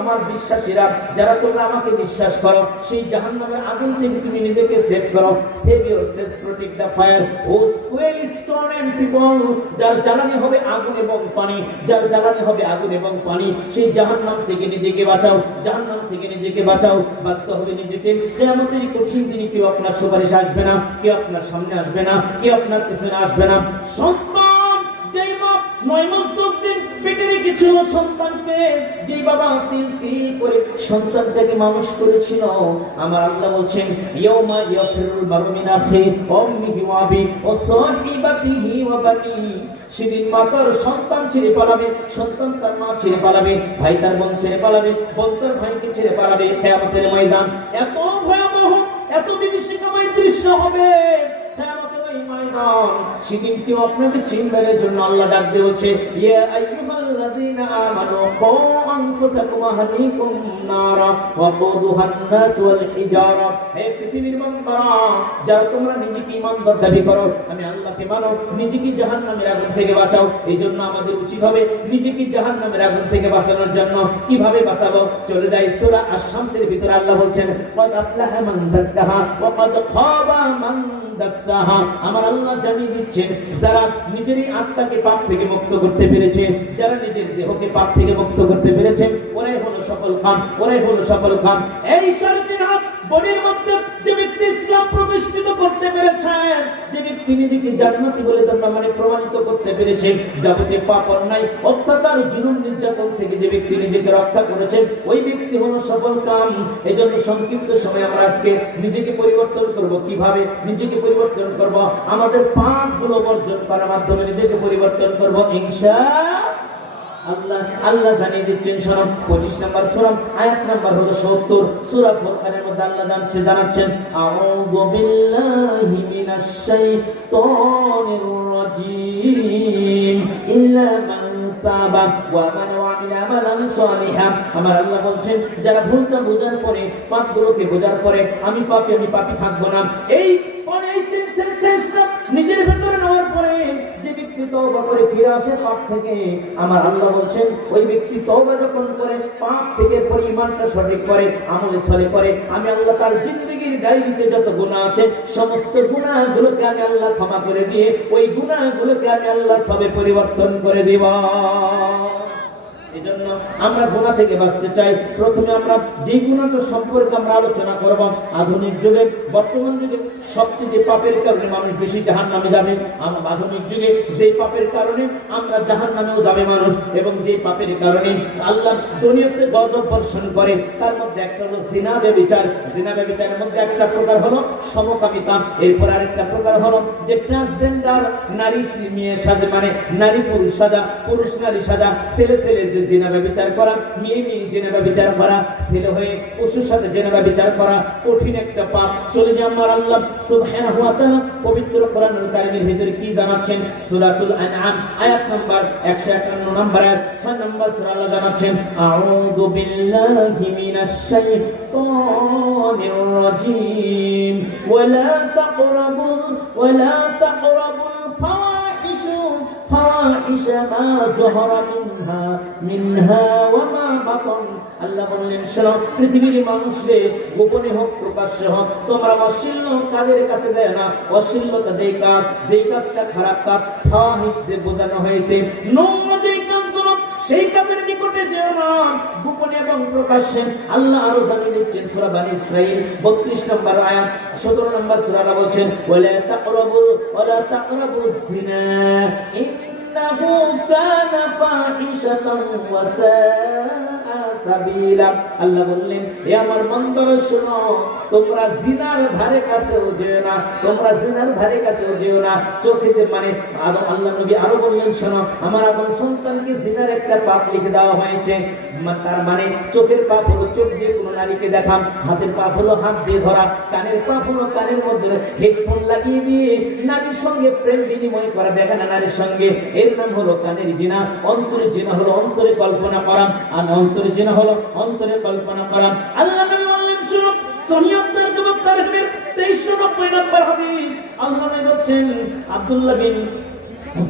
আমার বিশ্বাসীরা, যারা তোমরা আমাকে বিশ্বাস করো, সেই জাহান্নামের আগুন থেকে তুমি নিজেকে সেভ করো। Save yourself, protect the fire. ও ফুয়েল স্টোন এন্ড পিপল, যার জ্বালানি হবে আগুন এবং পানি, যার জ্বালানি হবে আগুন এবং পানি, সেই জাহান্নাম থেকে নিজেকে বাঁচাও, জাহান্নাম থেকে নিজেকে বাঁচাও। বাঁচতে হবে নিজেকে। কিয়ামতের কঠিন দিনে কেউ আপনার সুপারিশ আসবে না, কেউ আপনার সামনে আসবে না, কেউ আপনার পেছনে আসবে না। সন্তান যেই বাপ 9 মাস 10 দিন পেটে রেখেছিল সন্তানকে, যেই বাবা তিল করে সন্তানটাকে মানুষ করেছিল, আমার আল্লাহ বলছেন ইয়াউমা ইয়াফিরুল মারউ মিন আখি ওয়া উম্মিহি ওয়া আবি ওয়া সাহিবাতিহি ওয়া বানি। সেদিন মা তার সন্তান ছেড়ে পালাবে, সন্তান তার মা ছেড়ে পালাবে, ভাই তার বোন ছেড়ে পালাবে, বোন তার ভাইকে ছেড়ে পালাবে। কিয়ামতের ময়দান এত ভয়াবহ, এত বিভীষিকাময় দৃশ্য হবে। কিয়ামতের ওই ময়দান, সেদিন কেউ আপনাকে চিনবার জন্য আল্লাহ ডাক দিয়েছে, ইয়া আইয়ুহাল্লাযীনা আমানু কু আনফুসাকুম ওয়া আহলিকুম নারা ওয়া কুদুহান নাস ওয়াল হিজারা। হে পৃথিবীর বান্দারা, যারা তোমরা নিজেকে ঈমানদার দাবি করো, আমি আল্লাহকে মানো, নিজেকে জাহান্নামের আগুন থেকে বাঁচাও। এইজন্য আমাদের উচিত হবে নিজেকে জাহান্নামের আগুন থেকে বাঁচানোর জন্য কিভাবে বাঁচাবো, চলে যাই সূরা আশ-শামসের ভিতরে আল্লাহ বলছেন, ক্বাদ আফলাহা মান যাক্কাহা ওয়া ক্বাদ খাবা মান দাসসাহা। আমার আল্লাহ জানিয়ে দিচ্ছেন, যারা নিজেরই আত্মাকে পাপ থেকে মুক্ত করতে পেরেছে, যারা নিজের দেহকে পাপ থেকে মুক্ত করতে পেরেছে, ওরাই হলো সফল কাম, ওরাই হলো সফল কাম। এই 3.5 হাত বডির মধ্যে যে ব্যক্তি ইসলাম প্রতিষ্ঠিত করতে পেরেছেন, যে ব্যক্তি নিজেকে জান্নাতি বলে মানে প্রমাণিত করতে পেরেছেন, যাবতীয় পাপ অন্যায় অত্যাচার জুলুম নির্যাতন থেকে যে ব্যক্তি নিজেকে রক্ষা করেছেন, ওই ব্যক্তি হলো সফল কাম। এই জন্য সংক্ষিপ্ত সময় আমরা আজকে নিজেকে পরিবর্তন করব। কিভাবে নিজেকে পরিবর্তন করব? আমাদের পাপগুলো বর্জন করার মাধ্যমে নিজেকে পরিবর্তন করব ইনশাআল্লাহ। আল্লাহ জানিয়ে দিচ্ছেন, শোনো 25 নম্বর সূরা, আয়াত নাম্বার হলো 70, সূরা ফুরকানের মধ্যে আল্লাহ জানাচ্ছেন, আউযু বিল্লাহি মিনাশ শাইতানির রাজিম ইল্লা মান তাবা ওয়া মান আমিলা আমালান সালিহা। আমার আল্লাহ বলছেন, যারা ভুলটা বোঝার পরে, পাপগুলোকে বোঝার পরে আমি পাপী থাকবো না, এই সেন্সটা নিজের ভেতরে নেওয়ার পরে যে ব্যক্তি তওবা করে ফিরে আসে পাপ থেকে, আমার আল্লাহ বলছেন ওই ব্যক্তি তওবা যখন করে, পাপ থেকে পরিমাণটা সঠিক করে, আমলে সালেহ করে, আমি আল্লাহ তার জিন্দেগীর ডায়েরিতে যত গুনাহ আছে সমস্ত গুনাহগুলোকে আমি আল্লাহ ক্ষমা করে দিয়ে ওই গুনাহগুলোকে আমি আল্লাহ সবে পরিবর্তন করে দিব। এজন্য আমরা গুনাহ থেকে বাঁচতে চাই। প্রথমে আমরা যে গুনাহটা সম্পর্কে আমরা আলোচনা করব, আধুনিক যুগে, বর্তমান যুগে সবচেয়ে পাপের কারণে মানুষ বেশি জাহান্নামে যাবে। আধুনিক যুগে যে পাপের কারণে আমরা জাহান্নামেও যাবে মানুষ, এবং যে পাপের কারণে আল্লাহ দুনিয়াতে গজব বর্ষণ করে, তার মধ্যে একটা হলো জিনা ব্যভিচার। জিনা ব্যভিচারের মধ্যে একটা প্রকার হলো সমকামিতা, এরপর আরেকটা প্রকার হলো যে ট্রান্সজেন্ডার, নারী মেয়ের সাথে মানে নারী পুরুষ সাজা, পুরুষ নারী সাজা, ছেলে জিনা ব্যভিচার করা, মেয়ে জিনা ব্যভিচার করা, ছেলে হয়ে পশুর সাথে জিনা ব্যভিচার করা কঠিন একটা পাপ। চলে যে আমার আল্লাহ সুবহানাহু ওয়া তাআলা পবিত্র কোরআনুল কারীমের ভিতরে কি জানাচ্ছেন? সূরাতুল আনআম আয়াত নাম্বার 151 নম্বর আয়াত 6 নম্বর সূরা আল্লাহ জানাচ্ছেন, আউযু বিল্লাহি মিনাশ শাইতানির রাজীম ওয়ালা তাকরাবুল ফাওয়াহিশ মা জহরা মিনহা ওয়া মা বাতন। আল্লাহ বললেন, শোনো পৃথিবীর মানুষরে, গোপনে হোক প্রকাশ্যে হোক, তোমরা অশ্লীল কাজের কাছে যায় না। অশ্লীলতা যেই কাজটা খারাপ কাজ, ফাওয়াহিশ যে বোঝানো হয়েছে, নোংরা যেই কাজগুলো, সেই কাজের নিকটে যেও না, গোপনে এবং প্রকাশ্যে। আল্লাহ আরো জানিয়ে দিচ্ছেন সূরা বানী ইসরাঈল 32 নম্বর আয়াত 17 নম্বর সূরা আল্লাহ বলছেন, ওয়ালা তাকরাবুজ জিনা ইন্নাহু কানা ফাহিশাতান ওয়া সাআ সাবিলা। আল্লাহ বললেন, হে আমার বান্দারা শোনো, তোমরা জিনার ধারে কাছেও যেও না, তোমরা জিনার ধারে কাছেও যেও না। চোখেতে মানে আল্লাহ নবী আরো বললেন, শোনো আমার আদম সন্তানকে জিনার একটা পাপ লিখে দেওয়া হয়েছে। তার মানে চোখের পাপ হলো চোখ দিয়ে কোনো নারীকে দেখা, হাতের পাপ হলো হাত দিয়ে ধরা, কানের পাপ হলো কানের মধ্যে হেডফোন লাগিয়ে দিয়ে নারীর সঙ্গে প্রেম বিনিময় করা, বেগানা নারীর সঙ্গে, এর নাম হলো কানের জিনা। অন্তরের জিনা হলো অন্তরে কল্পনা করা, আর অন্তরের জিনা হলো অন্তরে কল্পনা করা। আল্লাহ নবী বললেন, শুনো সহিহ তারহিবের 2390 নম্বর হাদিস, আল্লাহ নবী বলছেন, আব্দুল্লাহ বিন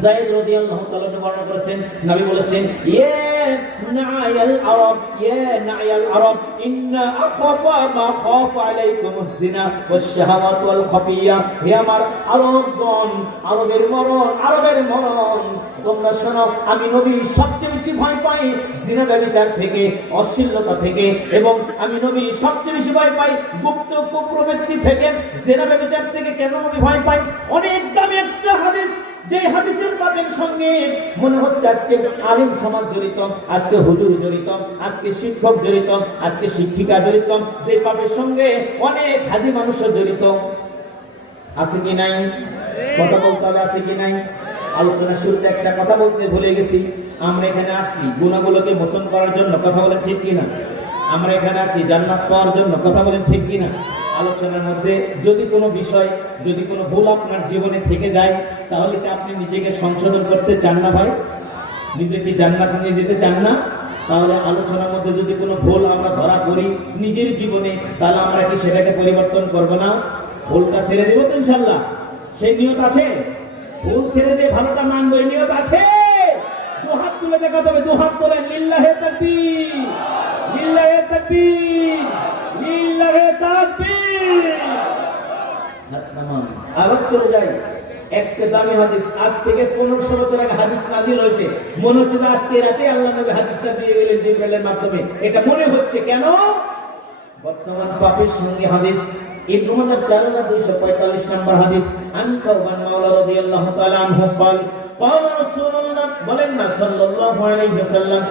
যায়েদ রাদিয়াল্লাহু তাআলা বর্ণনা করেছেন, নবী বলেছেন, না'য়াল আরব ইন্না আখাফা মা খাফা আলাইকুমুজ জিনা ওয়াশ শাহাওয়াত ওয়াল খাফিয়া। হে আমার আরবগণ, আরবের মরণ, তোমরা শোনো, আমি নবী সবচেয়ে বেশি ভয় পাই জিনা ব্যভিচার থেকে, অশ্লীলতা থেকে, এবং আমি নবী সবচেয়ে বেশি ভয় পাই গুপ্ত কুপ্রবৃত্তি থেকে, জিনা ব্যভিচার থেকে। কেন নবী ভয় পাই? অনেক দামি একটা হাদিস, যে হাদিসের বাবের সঙ্গে মনে হচ্ছে আজকে আলেম সমাজ জড়িত, আজকে হুজুর জড়িত, আজকে শিক্ষক জড়িত, আজকে শিক্ষিকা জড়িত, যে পাপের সঙ্গে অনেক হাজি মানুষ জড়িত। আছে কি নাই? কথা বলতে হবে, আছে কি নাই? আলোচনা শুরুতে একটা কথা বলতে ভুলে গেছি, আমরা এখানে আসছি গুনাহগুলোকে মোচন করার জন্য। কথা বলেন ঠিক কিনা? আমরা এখানে আছি জান্নাত পাওয়ার জন্য। কথা বলেন ঠিক কিনা? আলোচনার মধ্যে যদি কোনো বিষয়, যদি কোনো ভুল আপনার জীবনে থেকে যায়, তাহলে কি আপনি নিজেকে সংশোধন করতে চান না ভাই? নিজেকে জান্নাত নিয়ে যেতে চান না? তাহলে আলোচনার মধ্যে যদি কোনো ভুল আমরা ধরা পড়ি নিজের জীবনে, তাহলে আমরা কি সেটাকে পরিবর্তন করব না? ভুলটা ছেড়ে দেবো তো ইনশাআল্লাহ? সেই নিয়ত আছে? ভুল ছেড়ে দিয়ে ভালোটা মানবো, এই নিয়ত আছে? দুহাত তুলে দেখাতে হবে, দুহাত তোলেন, লিল্লাহে তাকবীর, লিল্লাহে তাকবীর, লিল্লাহে তাকবীর। আবার চলে যাই একটা দামি হাদিস, আজ থেকে 1500 বছর আগে হাদিস নাজিল হয়েছে। মনে হচ্ছে যে আজকে রাতে আল্লাহ নবী হাদিসটা দিয়ে গেলেন জিবরাইলের মাধ্যমে, এটা মনে হচ্ছে। কেন? বর্তমান পাপের সঙ্গে হাদিস ইবনে মাজাহ 4245 নম্বর হাদিস আন সাওবান মাওলা রাদিয়াল্লাহু তাআলা আনহু قال قال رسول الله বলেন না সাল্লাল্লাহু আলাইহি ওয়াসাল্লাম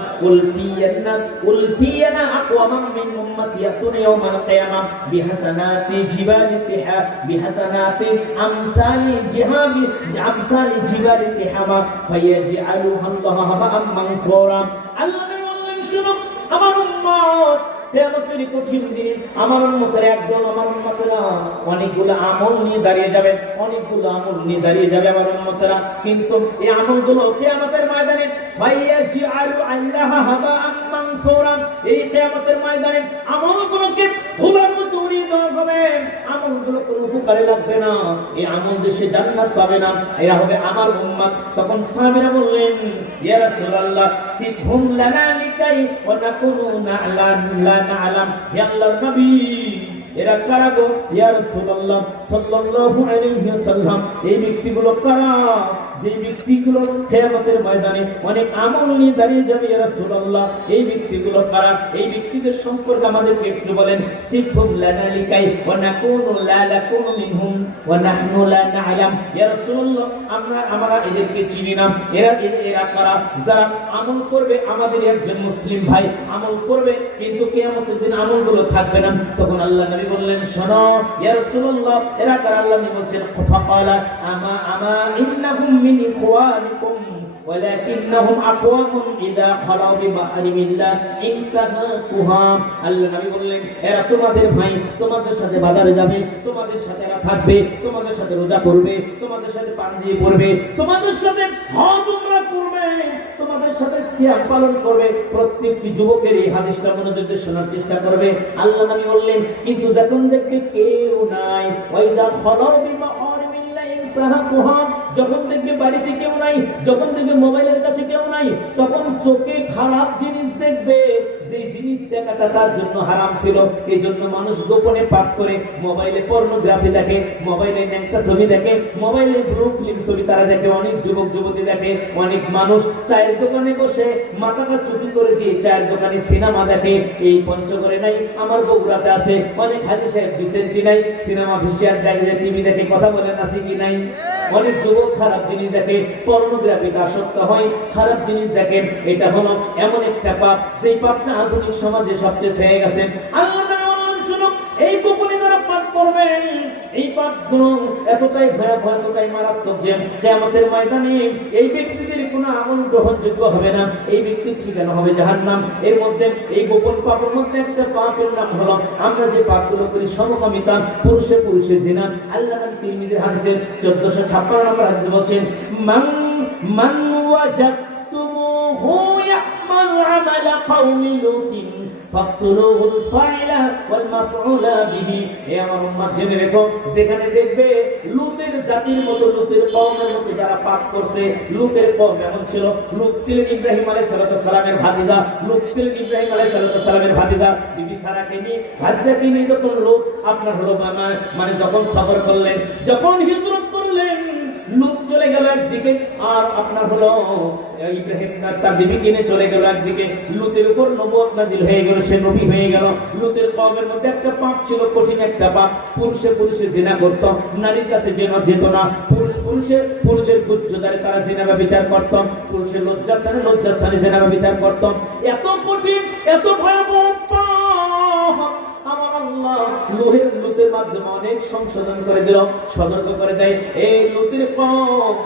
উলফিয়ানা আকওয়ামান মিন উম্মতি ইয়াতুনা ইয়াওমাল কিয়ামাহ বিহাসানাতি জিবালি তিহা বিহাসানাতি আমসালি জিবালি তিহামা ফায়াজআলুহা আল্লাহু হাবা'আম মানসুরা। আল্লাহ বলেন শুনো আমার উম্মত কিয়ামতের কঠিন দিনে আমার উম্মতের একদল আমার উম্মতেরা অনেকগুলো আমল নিয়ে দাঁড়িয়ে যাবে, অনেকগুলো আমল নিয়ে দাঁড়িয়ে যাবে আমার উম্মতেরা, কিন্তু এই আমলগুলো কিয়ামতের ময়দানে ফায়াজআলু আল্লাহা হাবা'আম মানসুরা, এই কিয়ামতের ময়দানে আমলগুলোকে ধুলার মতো উড়িয়ে দেওয়া হবে, আমলগুলো কোনো উপকারে লাগবে না, এই আমল দেশে জান্নাত পাবে না, এরা হবে আমার উম্মত। তখন সাহাবীরা বললেন ইয়া রাসূলুল্লাহ সিফহুম লানা লিকাই ওয়া নাকুনু না'লাম না'লাম, হে আল্লাহর নবী এরা কারা গো ইয়া রাসূলুল্লাহ সাল্লাল্লাহু আলাইহি ওয়াসাল্লাম, এই ব্যক্তিগুলো কারা যে ব্যক্তিগুলো কিয়ামতের ময়দানে অনেক আমল নিয়ে দাঁড়িয়ে যাবে ইয়া রাসূলুল্লাহ, এই ব্যক্তিগুলো কারা, এই ব্যক্তিদের সম্পর্কে আমাদেরকে একটু বলেন। সিফহুম লানা লিকাই ওয়া নাকুনু লা লাকুনু মিনহুম ওয়া নাহনু লা না'লাম, ইয়া রাসূলুল্লাহ আমরা এদেরকে চিনি না, এরা কারা যারা আমল করবে, আমাদের একজন মুসলিম ভাই আমল করবে কিন্তু কিয়ামতের দিন আমলগুলো থাকবে না। তখন আল্লাহ নবী বললেন শোনো ইয়া রাসূলুল্লাহ এরা কারা, আল্লাহ নবী বলছেন ফাকালা আমা ইন্নাহুম মিন ইখওয়ানিকুম ওয়ালাকিন্নাহুম আকওয়ামুন ইযা খালাউ বিমাহরিমিল্লাহ ইনতাহাকুহা। আল্লাহ নবী বললেন এরা তোমাদের ভাই, তোমাদের সাথে বাজারে যাবে, তোমাদের সাথে এরা থাকবে, তোমাদের সাথে রোজা করবে, তোমাদের সাথে পাঞ্জি পড়বে, তোমাদের সাথে হজ উমরা করবে, তোমাদের সাথে সিয়াম পালন করবে। প্রত্যেকটি যুবকের এই হাদিসটা মনোযোগ দিয়ে শোনার চেষ্টা করবে। আল্লাহ নবী বললেন কিন্তু যখন দেখবে কেউ নাই, ওয়াইদা খালাউ বিমাহরিমিল্লাহ ইনতাহাকুহা, যখন দেখবে বাড়িতে কেউ নাই, যখন দেখবে মোবাইলের কাছে কেউ নাই, তখন চোখে খারাপ জিনিস দেখবে, যে জিনিস দেখাটা তার জন্য হারাম ছিল, এই জন্য মানুষ গোপনে পাপ করে, মোবাইলে পর্নোগ্রাফি দেখে, মোবাইলে ন্যাংটা ছবি দেখে, মোবাইলে ব্লু ফিল্ম ছবি তারা দেখে, অনেক যুবক যুবতী দেখে, অনেক মানুষ চায়ের দোকানে বসে মাথাটা চুপি করে দিয়ে চায়ের দোকানে সিনেমা দেখে। এই পঞ্চগড়ে নাই, আমার বগুড়াতে আছে, অনেক হাজী সাহেব বিসেন্টি নাই, সিনেমা ভিসিআর দেখে, টিভি দেখে, কথা বলেন আছে কি নাই? অনেক যুবক খারাপ জিনিস দেখে, পর্নোগ্রাফিতে আসক্ত হয়, খারাপ জিনিস দেখেন। এটা হলো এমন একটা পাপ যেই পাপটা আধুনিক সমাজে সবচেয়ে ছেয়ে গেছে। আল্লাহ বলেন শুনো এই গোপনে যারা পাপ করবে, এই পাপগুলো এতটাই ভয়াবহ, এতটাই মারাত্মক যে কিয়ামতের ময়দানে এই ব্যক্তিদের কোনো আমল গ্রহণযোগ্য হবে না, এই ব্যক্তির ঠিকানা হবে জাহান্নাম। এর মধ্যে এই গোপন পাপের মধ্যে একটা পাপের নাম হলো আমরা যে পাপগুলো করি সমকামিতা, পুরুষে পুরুষে জিনা। আল্লাহ নবী তিরমিজির হাদিসে 1456 নম্বর হাদিসে বলেন মান ওয়াজাদতুমুহু ইয়ামালু আমালা কওমি লুতিন ফাকতুলুহুল ফাইলা ওয়াল মাফউলা বিহি। এ আমার উম্মত জেনে রেখো, যেখানে দেখবে লুতের জাতির মতো, লুতের কওমের মতো যারা পাপ করছে, লুতের কওম এমন ছিল, লুত ছিলেন ইব্রাহিম আলাইহিস সালামের ভাতিজা, লুত ছিলেন ইব্রাহিম আলাইহিস সালামের ভাতিজা, বিবি সারাকে নিয়ে, ভাতিজাকে নিয়ে যখন লোক আপনার হলো মানে যখন সফর করলেন, যখন হিজরত করলেন, লুত চলে গেল একদিকে, আর আপনার হলো ইব্রাহিম তার বিবিকে নিয়ে চলে গেল একদিকে। লুতের উপর নবুয়ত নাজিল হয়ে গেল, সে নবী হয়ে গেল। লুতের কওমের মধ্যে একটা পাপ ছিল, কঠিন একটা পাপ, পুরুষে পুরুষে জিনা করত, নারীর কাছে যেত না, পুরুষের গুজ্জদারে তারা জিনা বিচার করত, পুরুষের লজ্জাস্থানে জিনা বিচার করত। এত কঠিন, এত ভয়াবহ পাপ আমার আল্লাহ লুতের মাধ্যমে অনেক সংশোধন করে দিল, সতর্ক করে দেয় এই লুতের কওম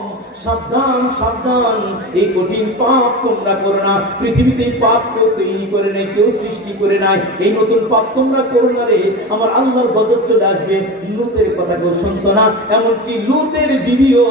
সাবধান সাবধান, এই কঠিন পাপ তোমরা করো না। পৃথিবীতে পাপ কেউ তৈরি করে নাই, কেউ সৃষ্টি করে নাই, এই নতুন পাপ তোমরা করো না রে, আমার আল্লাহর গজব চলে আসবে। লুতের কথা কেউ শুনতো না, এমনকি লুতের বিবিও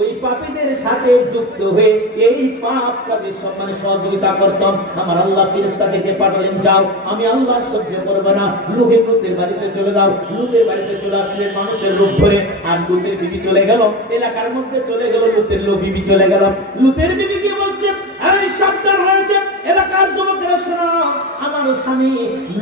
ওই পাপীদের সাথে যুক্ত হয়ে এই পাপ কাজের সম্মানে সহযোগিতা করতাম। আমার আল্লাহ ফেরেশতা দেখে পাঠালেন, যাও আমি আল্লাহ সহ্য করব না, লুতের বাড়িতে চলে যাও। লুতের বাড়িতে চলে আসলেন মানুষের রূপ ধরে, আর লুতের বিবি চলে গেল, এলাকার মধ্যে চলে গেল, লুতের বিবি চলে গেল। লুতের বিবি কি বলছে, এই সাবধান হয়েছে এলাকার যুবকেরা, শোনো আমার স্বামী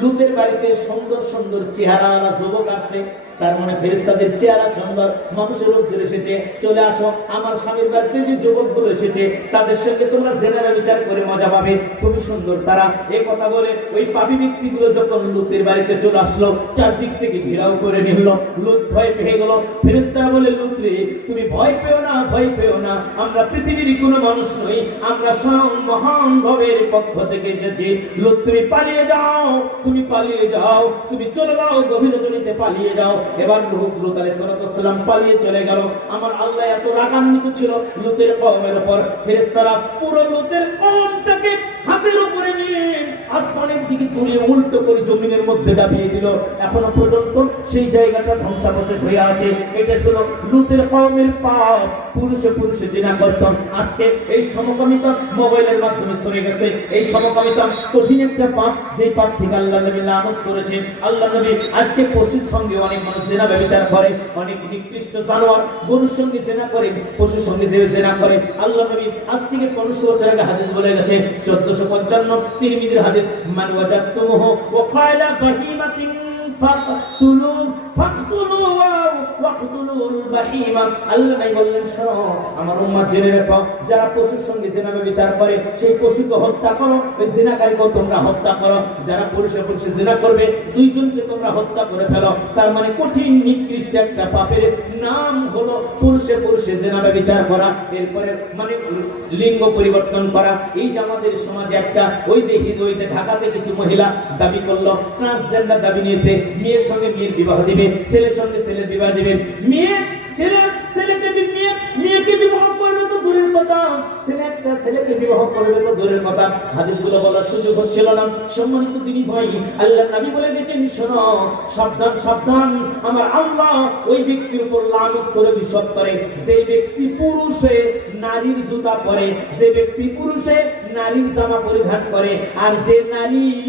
লুতের বাড়িতে সুন্দর সুন্দর চেহারাওয়ালা যুবক আসছে, তার মানে ফেরেশতাদের চেহারা সুন্দর, মানুষের রূপ ধরে এসেছে। চলে আসো আমার স্বামীর বাড়িতে যে যুবকগুলো এসেছে তাদের সঙ্গে তোমরা জেনারা বিচার করে মজা পাবে, খুবই সুন্দর তারা। এই কথা বলে ওই পাপী ব্যক্তিগুলো যখন লুতের বাড়িতে চলে আসলো, চারদিক থেকে ঘেরাও করে নিল। লুত ভয় পেয়ে গেল। ফেরেশতারা বলে, লুত রে, তুমি ভয় পেও না, ভয় পেও না, আমরা পৃথিবীর কোনো মানুষ নই, আমরা স্বয়ং মহান রবের পক্ষ থেকে এসেছি। লুত তুমি পালিয়ে যাও, তুমি পালিয়ে যাও, তুমি চলে যাও, গভীর রজনীতে পালিয়ে যাও। এবার লুত আলাইহিস সালাম পালিয়ে চলে গেল। আমার আল্লাহ এত রাগান্বিত ছিল লুতের কওমের উপর, ফেরেশতারা পুরো লুতের কওমটাকে হাতের উপরে নিয়ে আসমানের দিকে তুলে উল্টো করে জমিনের মধ্যে ডাবিয়ে দিল। এখনো পর্যন্ত সেই জায়গাটা ধ্বংসাবশেষ হয়ে আছে। এটা ছিল লুতের কওমের পাপ। পুরুষে পুরুষে জিনা করতাম। আজকে এই সমকামিতা মোবাইলের মাধ্যমে সরে গেছে। এই সমকামিতা কঠিন একটা পাপ, যে পাপ থেকে আল্লাহ নবী লানত করেছে। আল্লাহ নবী আজকে পশুর সঙ্গে অনেক মানুষ জিনা ব্যভিচার করে, অনেক নিকৃষ্ট জানোয়ার গরুর সঙ্গে জিনা করে, পশুর সঙ্গে জিনা করে। আল্লাহ নবী আজ থেকে 1500 বছর আগে হাদিস বলে গেছে, 1455 তিরমিজির হাদিস, মান ওয়াজাদতুমুহু ওয়া ক্বালা বাহিমাতিন ফাকতুলু ওয়াকতুলুল বাহিমা। আল্লাহ নাই বললেন, শোনো আমার উম্মত জেনে রাখো, যারা পশুর সঙ্গে জিনা ব্যভিচার করে সেই পশুকে হত্যা করো, ওই জিনাকারীকে তোমরা হত্যা করো। যারা পুরুষে পুরুষে জিনা করবে দুইজনকে তোমরা হত্যা করে ফেলো। তার মানে কঠিন নিকৃষ্ট একটা পাপের নাম হলো পুরুষে পুরুষে জিনা ব্যভিচার করা। এরপরে মানে লিঙ্গ পরিবর্তন করা। এই যে আমাদের সমাজে একটা ওই যে ঢাকাতে কিছু মহিলা দাবি করলো, ট্রান্সজেন্ডার দাবি নিয়েছে, মেয়ের সঙ্গে মেয়ের বিবাহ দিবে, ছেলের সঙ্গে ছেলের বিবাহ দিবে, মেয়ে ছেলেকে মেয়েকে বিবাহ করবে তো দূরের কথা, ছেলে একটা ছেলেকে বিবাহ করবে তো দূরের কথা। হাদিসগুলো বলার সুযোগ হচ্ছিল না। সম্মানিত দিনী ভাই, আল্লাহ নবী বলে দিয়েছেন, শোনো সাবধান সাবধান, আমার আল্লাহ ওই ব্যক্তির উপর লানত করে অভিশাপ করে যে ব্যক্তি পুরুষে নারীর জুতা পরে, যে ব্যক্তি পুরুষে নারীর জামা পরিধান করে, আর যে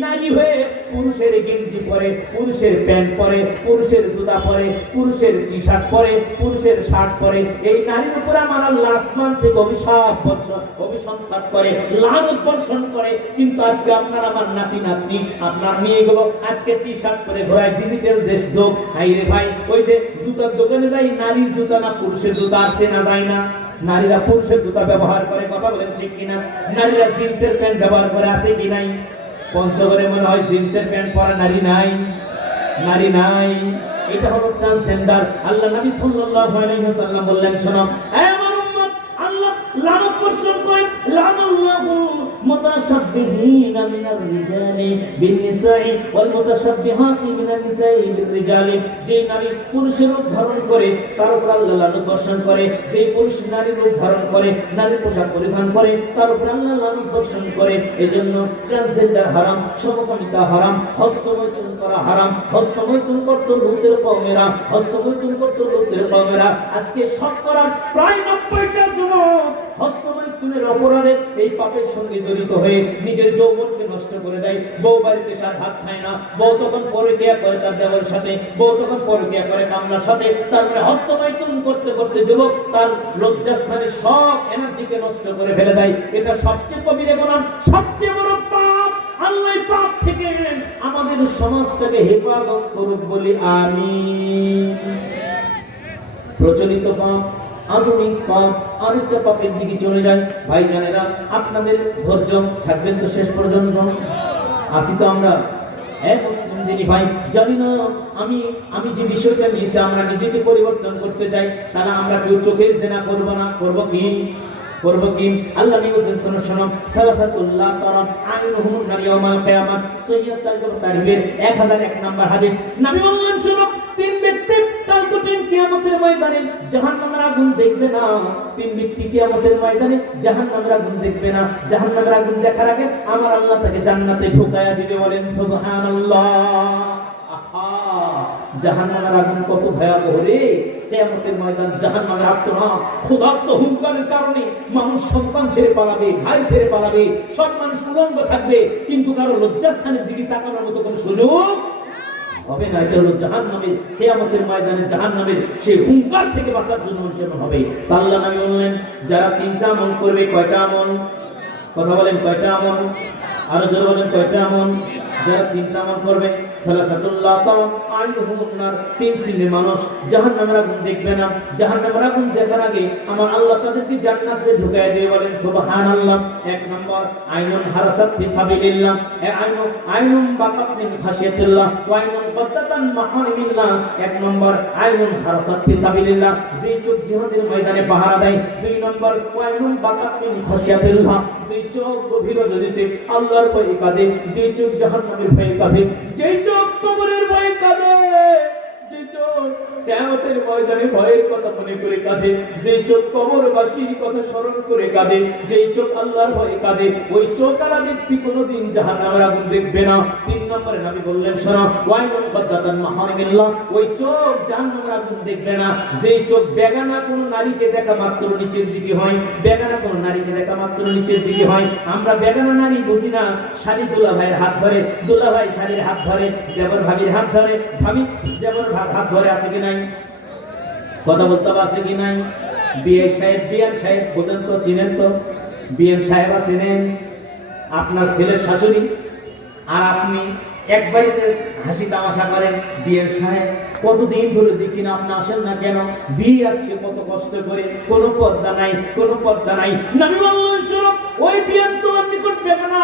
নারী হয়ে পুরুষের গেঞ্জি পরে, পুরুষের প্যান্ট পরে, পুরুষের জুতা পরে, পুরুষের টি শার্ট পরে, পুরুষের শার্ট পরে, এই নারীর উপর আমার আল্লাহ আসমান থেকে অভিসন্তান করে, লানত বর্ষণ করে। কিন্তু আজকে আপনার আমার নাতি নাতনি, আপনার মেয়েগুলো আজকে টি শার্ট পরে ঘোরায়, ডিজিটাল দেশ যোগ। হাইরে ভাই, ওই যে জুতার দোকানে যাই, নারীর জুতা না পুরুষের জুতা আছে না যায় না? নারীরা পুরুষের জুতা ব্যবহার করে, কথা বলেন ঠিক কিনা? নারীরা জিন্সের প্যান্ট ব্যবহার করে, আছে কি নাই? পঞ্চগড়ে মনে হয় জিন্সের প্যান্ট পরা নারী নাই, নারী নাই। এটা হলো ট্রান্সজেন্ডার। আল্লাহ নবী সাল্লাল্লাহু আলাইহি ওয়াসাল্লাম বললেন, শোনো আমার উম্মত, আল্লাহ লানত বর্ষণ করে, লানাল্লাহু মুতাশাব্বিহিনা মিনার রিজালি বিন-নিসাই ওয়াল মুতাশাব্বিহাতি মিনান নিসাই বির-রিজালি। যে নারী পুরুষের রূপ ধারণ করে তার উপর আল্লাহ লানত বর্ষণ করে, যে পুরুষ নারীর রূপ ধারণ করে, নারীর পোশাক পরিধান করে, তার উপর আল্লাহ লানত বর্ষণ করে। এজন্য ট্রান্সজেন্ডার হারাম, সমকামিতা হারাম, হস্তমৈথুন করা হারাম। হস্তমৈথুন করত লুতের কওমেরা, হস্তমৈথুন করত লুতের কওমেরা। আজকে শতকরা প্রায় 90টা যুবক হস্তমৈথুনের অপরাধে এই পাপের সঙ্গে জড়িত হয়ে নিজের যৌবনকে নষ্ট করে দেয়। বউ বাড়িতে সার ভাত খায় না, বউ তখন পরকীয়া করে তার দেওয়ার সাথে, বউ তখন পরকীয়া করে কামলার সাথে। তারপরে হস্তমৈথুন করতে করতে যুবক তার লজ্জাস্থানের সব এনার্জিকে নষ্ট করে ফেলে দেয়। এটা সবচেয়ে কবিরে গুনাহ, সবচেয়ে বড় পাপ। আল্লাহ পাপ থেকে আমাদের সমাজটাকে হেফাজত করুক বলি আমিন। প্রচলিত পাপ, আধুনিক পাপ, আরেকটা পাপের দিকে চলে যায়। ভাই জানেরা, আপনাদের ধৈর্য থাকবেন তো শেষ পর্যন্ত? আসি তো আমরা? মুসলিম দিনী ভাই, জানি না আমি যে বিষয়টা নিয়েছি, আমরা নিজেকে পরিবর্তন করতে চাই, তাহলে আমরা কেউ চোখের জেনা করবো না। করবো কি? করবো কি? আল্লাহ নবী বলেছেন, শোনো সালাসাতুল্লাহ তারা আইনুহুম নার ইয়াউমাল কিয়ামাত, সহিহ তারহিবের 1001 নম্বর হাদিস। নবী বললেন, শোনো, তিন ব্যক্তি কাল কঠিন কিয়ামতের ময়দানে জাহান্নামের আগুন দেখবে না। তিন ব্যক্তি কিয়ামতের ময়দানে জাহান্নামের আগুন দেখবে না। জাহান্নামের আগুন দেখার আগে আমার আল্লাহ তাকে জান্নাতে ঢুকায়া দিবে। বলেন সুবহানাল্লাহ। জাহান্নামের আগুন কত ভয়াবহ রে! কিয়ামতের ময়দান জাহান্নামের আত্মনাদ, ক্ষুধার্ত হুঙ্কারের কারণে মানুষ সন্তান ছেড়ে পালাবে, ভাই ছেড়ে পালাবে, সব মানুষ উলঙ্গ থাকবে, কিন্তু কারো লজ্জাস্থানের দিকে তাকানোর মতো কোনো সুযোগ হবে না। এটা হলো জাহান্নামের, কিয়ামতের ময়দানে জাহান্নামের সেই হুঙ্কার থেকে বাঁচার জন্য মানুষের হবে। আল্লাহ নবী বললেন, যারা 3টা আমল করবে। কয়টা আমল? কথা বলেন, কয়টা আমল? আরো জোরে বলেন, কয়টা আমল? যারা 3টা আমল করবে, সালাসাতুল্লাহ তাম আইনুহুমুন নার, তিন শ্রেণীর মানুষ জাহান্নামের আগুন দেখবে না। জাহান্নামের আগুন দেখার আগে আমার আল্লাহ তাদেরকে জান্নাতে ঢুকায় দিয়ে বলেন সুবহানাল্লাহ। এক নম্বর আইনুন হারাসাত ফি সাবিলিল্লাহ, আইনুন বাকাত মিন খাশিয়াতিল্লাহ ওয়া আইনুন বাদাতান মাহারিমিল্লাহ। এক নম্বর আইনুন হারাসাত ফি সাবিলিল্লাহ, যে চোখ জিহাদের ময়দানে পাহারা দেয়। দুই নম্বর ওয়া আইনুন বাকাত মিন খাশিয়াতিল্লাহ, যে চোখ গভীর নদীতে আল্লাহর ভয়ে কাঁদে, যে চোখ জাহান্নামের ভয়ে কাঁদে, যে চোখ কবরের ভয়ে কাঁদে, যে চোখ কিয়ামতের ময়দানে ভয়ের কথা মনে করে কাঁদে, যে চোখ কবরবাসীর কথা স্মরণ করে কাঁদে, যে চোখ আল্লাহর ভয়ে কাঁদে, ওই চোখওয়ালা ব্যক্তি কোনোদিন জাহান্নামের আগুন দেখবে না। তিন নম্বরে নবী বললেন শোনো, ওয়াইনুন বাদাতান মাহারিমিল্লাহ, ওই চোখ জাহান্নামের আগুন দেখবে না যে চোখ বেগানা কোনো নারীকে দেখা মাত্র নিচের দিকে হয়, বেগানা কোনো নারীকে দেখা মাত্র নিচের দিকে হয়। আমরা বেগানা নারী বুঝি না, শালী দুলা ভাইয়ের হাত ধরে, দুলা ভাই শালীর হাত ধরে, দেবর ভাবির হাত ধরে, ভাবি দেবর হাত ধরে, আছে কি নাই? কথা বলতে আছে কি নাই? বিআই সাহেব বোঝেন তো, চিনেন তো? বিএম সাহেব চিনেন? আপনার ছেলের শাশুড়ি আর আপনি এক বাড়িতে হাসি তামাশা করেন। বিএম সাহেব কতদিন ধরে দেখি না আপনি আসেন না কেন? বিয়ে আছে কত কষ্ট করে, কোনো পর্দা নাই, কোনো পর্দা নাই। নবী বললেন শোনো, ওই বিএম তোমার নিকট বেগানা,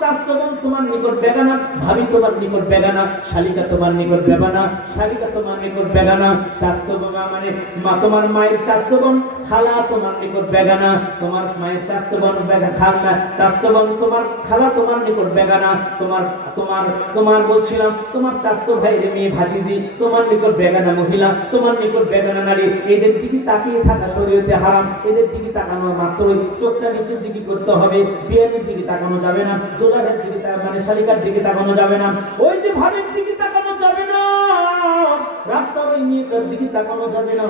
চাচতো বোন তোমার নিকট বেগানা, ভাবি তোমার নিকট বেগানা, শালিকা তোমার নিকট বেগানা, শালিকা তোমার নিকট বেগানা, চাচতো বোন মানে মা, তোমার মায়ের চাচতো বোন, খালা তোমার নিকট বেগানা, তোমার মায়ের চাচতো বোন খালা, চাচতো বোন তোমার খালা তোমার নিকট বেগানা, তোমার তোমার তোমার বলছিলাম তোমার চাচতো ভাইয়ের মেয়ে ভাতিজি তোমার নিকট বেগানা মহিলা, তোমার নিকট বেগানা নারী। এদের দিকে তাকিয়ে থাকা শরীয়তে হারাম। এদের দিকে তাকানো মাত্রই চোখটা নিচের দিকে করতে হবে। বিয়ের দিকে তাকানো যাবে না, দোলারের দিকে মানে শালিকার দিকে তাকানো যাবে না, ওই যে ভাবের দিকে তাকানো যাবে না, রাস্তার ওই মেয়েটার দিকে তাকানো যাবে না।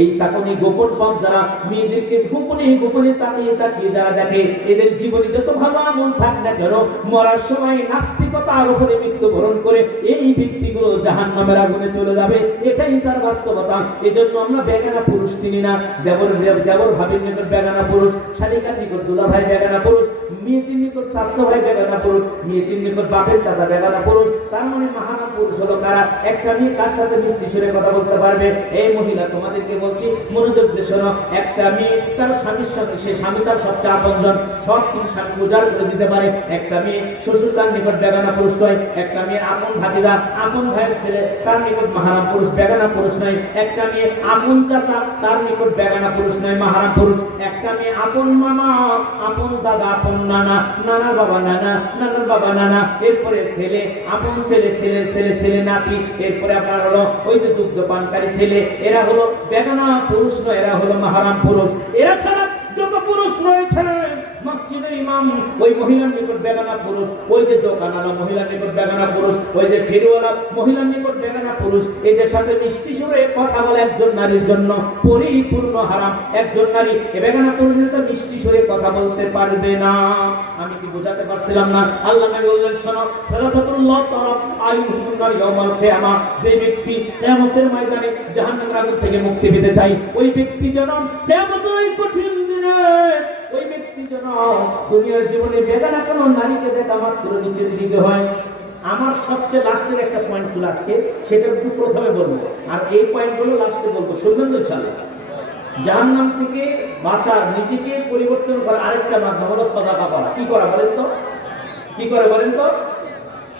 এই তাকানি গোপন পথ যারা মেয়েদেরকে গোপনে গোপনে তাকিয়ে তাকিয়ে যারা দেখে, এদের জীবনে যত ভালো আমল থাক না কেন, মরার সময় নাস্তিকতার উপরে মৃত্যুবরণ করে এই ব্যক্তিগুলো জাহান্নামের আগুনে চলে যাবে। এটাই তার বাস্তবতা। এজন্য আমরা বেগানা পুরুষ চিনি না। দেবর ভাবির নিকট বেগানা পুরুষ, শালিকার নিকট দুলা ভাই বেগানা পুরুষ, মেয়েটির নিকট স্বাস্থ্য ভাই বেগানা পুরুষ, মেয়েটির নিকট বাপের চাচা বেগানা পুরুষ। তার মানে মাহানা পুরুষ হলো কারা? একটা মেয়ে কার সাথে মিষ্টি সুরে কথা বলতে পারবে? এই মহিলা তোমাদেরকে বলছি, মনোযোগ দিয়ে শোনো। একটা মেয়ে তার স্বামীর সাথে, সে স্বামী তার সবচেয়ে আপনজন, সব কিছু স্বামী উজাড় করে দিতে পারে। একটা মেয়ে শ্বশুর তার নিকট বেগানা পুরুষ নয়। একটা মেয়ে আপন ভাতিজা, আপন ভাইয়ের ছেলে তার নিকট মাহারাম পুরুষ, বেগানা পুরুষ নয়। একটা মেয়ে আপন চাচা তার নিকট বেগানা পুরুষ নয়, মাহারাম পুরুষ। একটা মেয়ে আপন মামা, আপন দাদা, আপন নানা, নানার বাবা নানা, নানার বাবা নানা, এরপরে ছেলে, আপন ছেলে, ছেলের ছেলে, ছেলে নাতি, এরপরে আপনার হলো ওই যে দুগ্ধ পানকারী ছেলে। এরা হলো বেগানা পুরুষ নয়, এরা হলো মাহারাম পুরুষ। এরা ছাড়া যত পুরুষ রয়েছে মসজিদের ইমাম ওই মহিলার নিকট বেগানা পুরুষ, ওই যে দোকানওয়ালা মহিলার নিকট বেগানা পুরুষ, ওই যে ফেরিওয়ালা মহিলার নিকট বেগানা পুরুষ। এদের সাথে মিষ্টি সুরে কথা বলে একজন নারীর জন্য পরিপূর্ণ হারাম। একজন নারী এ বেগানা পুরুষের সাথে মিষ্টি সুরে কথা বলতে পারবে না। আমি কি বোঝাতে পারছিলাম না? আল্লাহ নবী বললেন শোনো, সালাসাতুল্লাহ তারাফ আইহুমুন নার ইয়াউমাল কিয়ামা, যে ব্যক্তি কিয়ামতের ময়দানে জাহান্নামের আগুন থেকে মুক্তি পেতে চায়, ওই ব্যক্তি যেন কিয়ামতের ওই কঠিন দিনে ওই ব্যক্তি যেন দুনিয়ার জীবনে বেগানা কোনো নারীকে দেখা মাত্র নিচের দিকে হয়। আমার সবচেয়ে লাস্টের একটা পয়েন্ট ছিল আজকে, সেটা একটু প্রথমে বলবো, আর এই পয়েন্টগুলো লাস্টে বলবো। শুনবেন তো? ইনশাআল্লাহ। জাহান্নাম থেকে বাঁচার, নিজেকে পরিবর্তন করার আরেকটা মাধ্যম হলো সদাকা করা। কি করা বলেন তো? কি করে বলেন তো?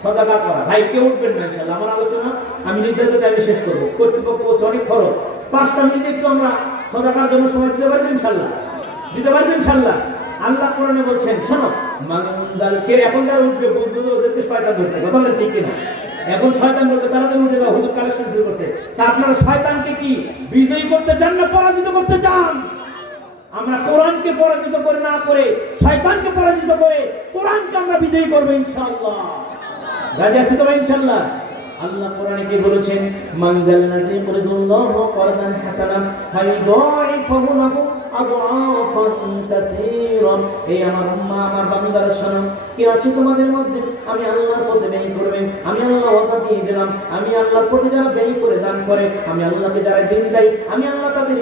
সদাকা করা। ভাই কেউ উঠবেন না ইনশাআল্লাহ। আমার আলোচনা আমি নির্ধারিত টাইমে শেষ করবো। কর্তৃপক্ষ অনেক খরচ, 5টা মিনিট একটু আমরা সদাকার জন্য সময় দিতে পারবেন ইনশাআল্লাহ? দিতে পারবেন ইনশাআল্লাহ? আল্লাহ কোরআনে বলছেন শোনো, মানদালকে এখন যারা উঠবে বুঝবে ওদেরকে শয়তান ধরছে। কথা বলেন ঠিক কিনা? এখন শয়তান বলতে তাড়াতাড়ি উঠে যাও, হুজুর কালেকশন শুরু করতে। তা আপনারা শয়তানকে কি বিজয়ী করতে চান না পরাজিত করতে চান? আমরা কোরআনকে পরাজিত করে না করে শয়তানকে পরাজিত করে কোরআনকে আমরা বিজয়ী করব ইনশাআল্লাহ। রাজি আছি তো ভাই ইনশাআল্লাহ? আল্লাহ কোরআনে কি বলেছেন? মানদাল্লাযী ইয়াকরিদুল্লাহু করদান হাসানান ফায়ুদাইফাহু লাহু আদআফান কাসীরা। এই আমার উম্মাহ, আমার বান্দারা শোনো, কে আছে তোমাদের মধ্যে আমি আল্লাহর পথে ব্যয় করবে? আমি আল্লাহ ওয়াদা দিয়ে দিলাম, আমি আল্লাহর পথে যারা ব্যয় করে দান করে, আমি আল্লাহকে যারা ঋণ দেয়, আমি আল্লাহ তাদের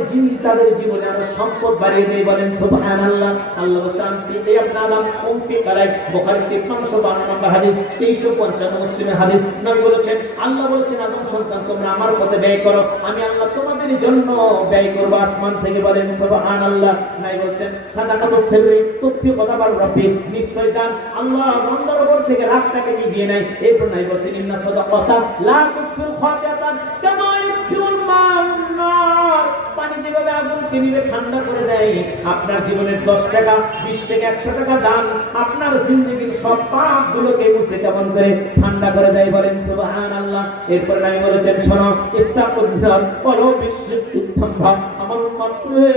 জীবনে আরো সম্পদ বাড়িয়ে দেই। বলেন সুবহানাল্লাহ। আল্লাহ বলেন ফি ইবনাদাম ফি কালাই, বুখারী 5352 নম্বর হাদিস, 2355 মুসলিমের হাদিস। নবী বলেছেন, আল্লাহ বলেছেন আদম সন্তান তোমরা আমার পথে ব্যয় করো, আমি আল্লাহ তোমাদের জন্য ব্যয় করব আসমান থেকে। বলেন সুবহানাল্লাহ। নাই বলেন সাদাকাতুস সিররি তুফি কদাবার রাব্বি, নিশ্চয় দান আল্লাহ বান্দার উপর থেকে রাগটাকে নিভিয়ে নেয়। এরপর নাই বলেন ইন্না সাদাকাতা লা তুফিল খাতিয়াতান কামা ইউফিল মা'আন নার, পানি যেভাবে আগুনকে নিভে ঠান্ডা করে দেয়, আপনার জীবনের 10 টাকা 20 টাকা 100 টাকা দান আপনার জিন্দেগীর সব পাপগুলোকে মুছে কেমন করে ঠান্ডা করে দেয়। বলেন সুবহানাল্লাহ। এরপর নবী বলেছেন শোনো, ইত্তাকুন নার ওয়ালাউ বিশিক্কিত তামরা, আমার উম্মত রে,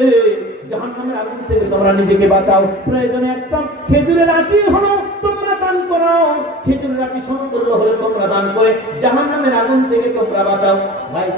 জাহান্নামের আগুন থেকে তোমরা নিজেকে বাঁচাও, প্রয়োজনে একটা খেজুরের আটি হলো তোমরা দান করো, খেজুরের আটি সমতুল্য হলে তোমরা দান করে জাহান্নামের আগুন থেকে তোমরা বাঁচাও। ভাই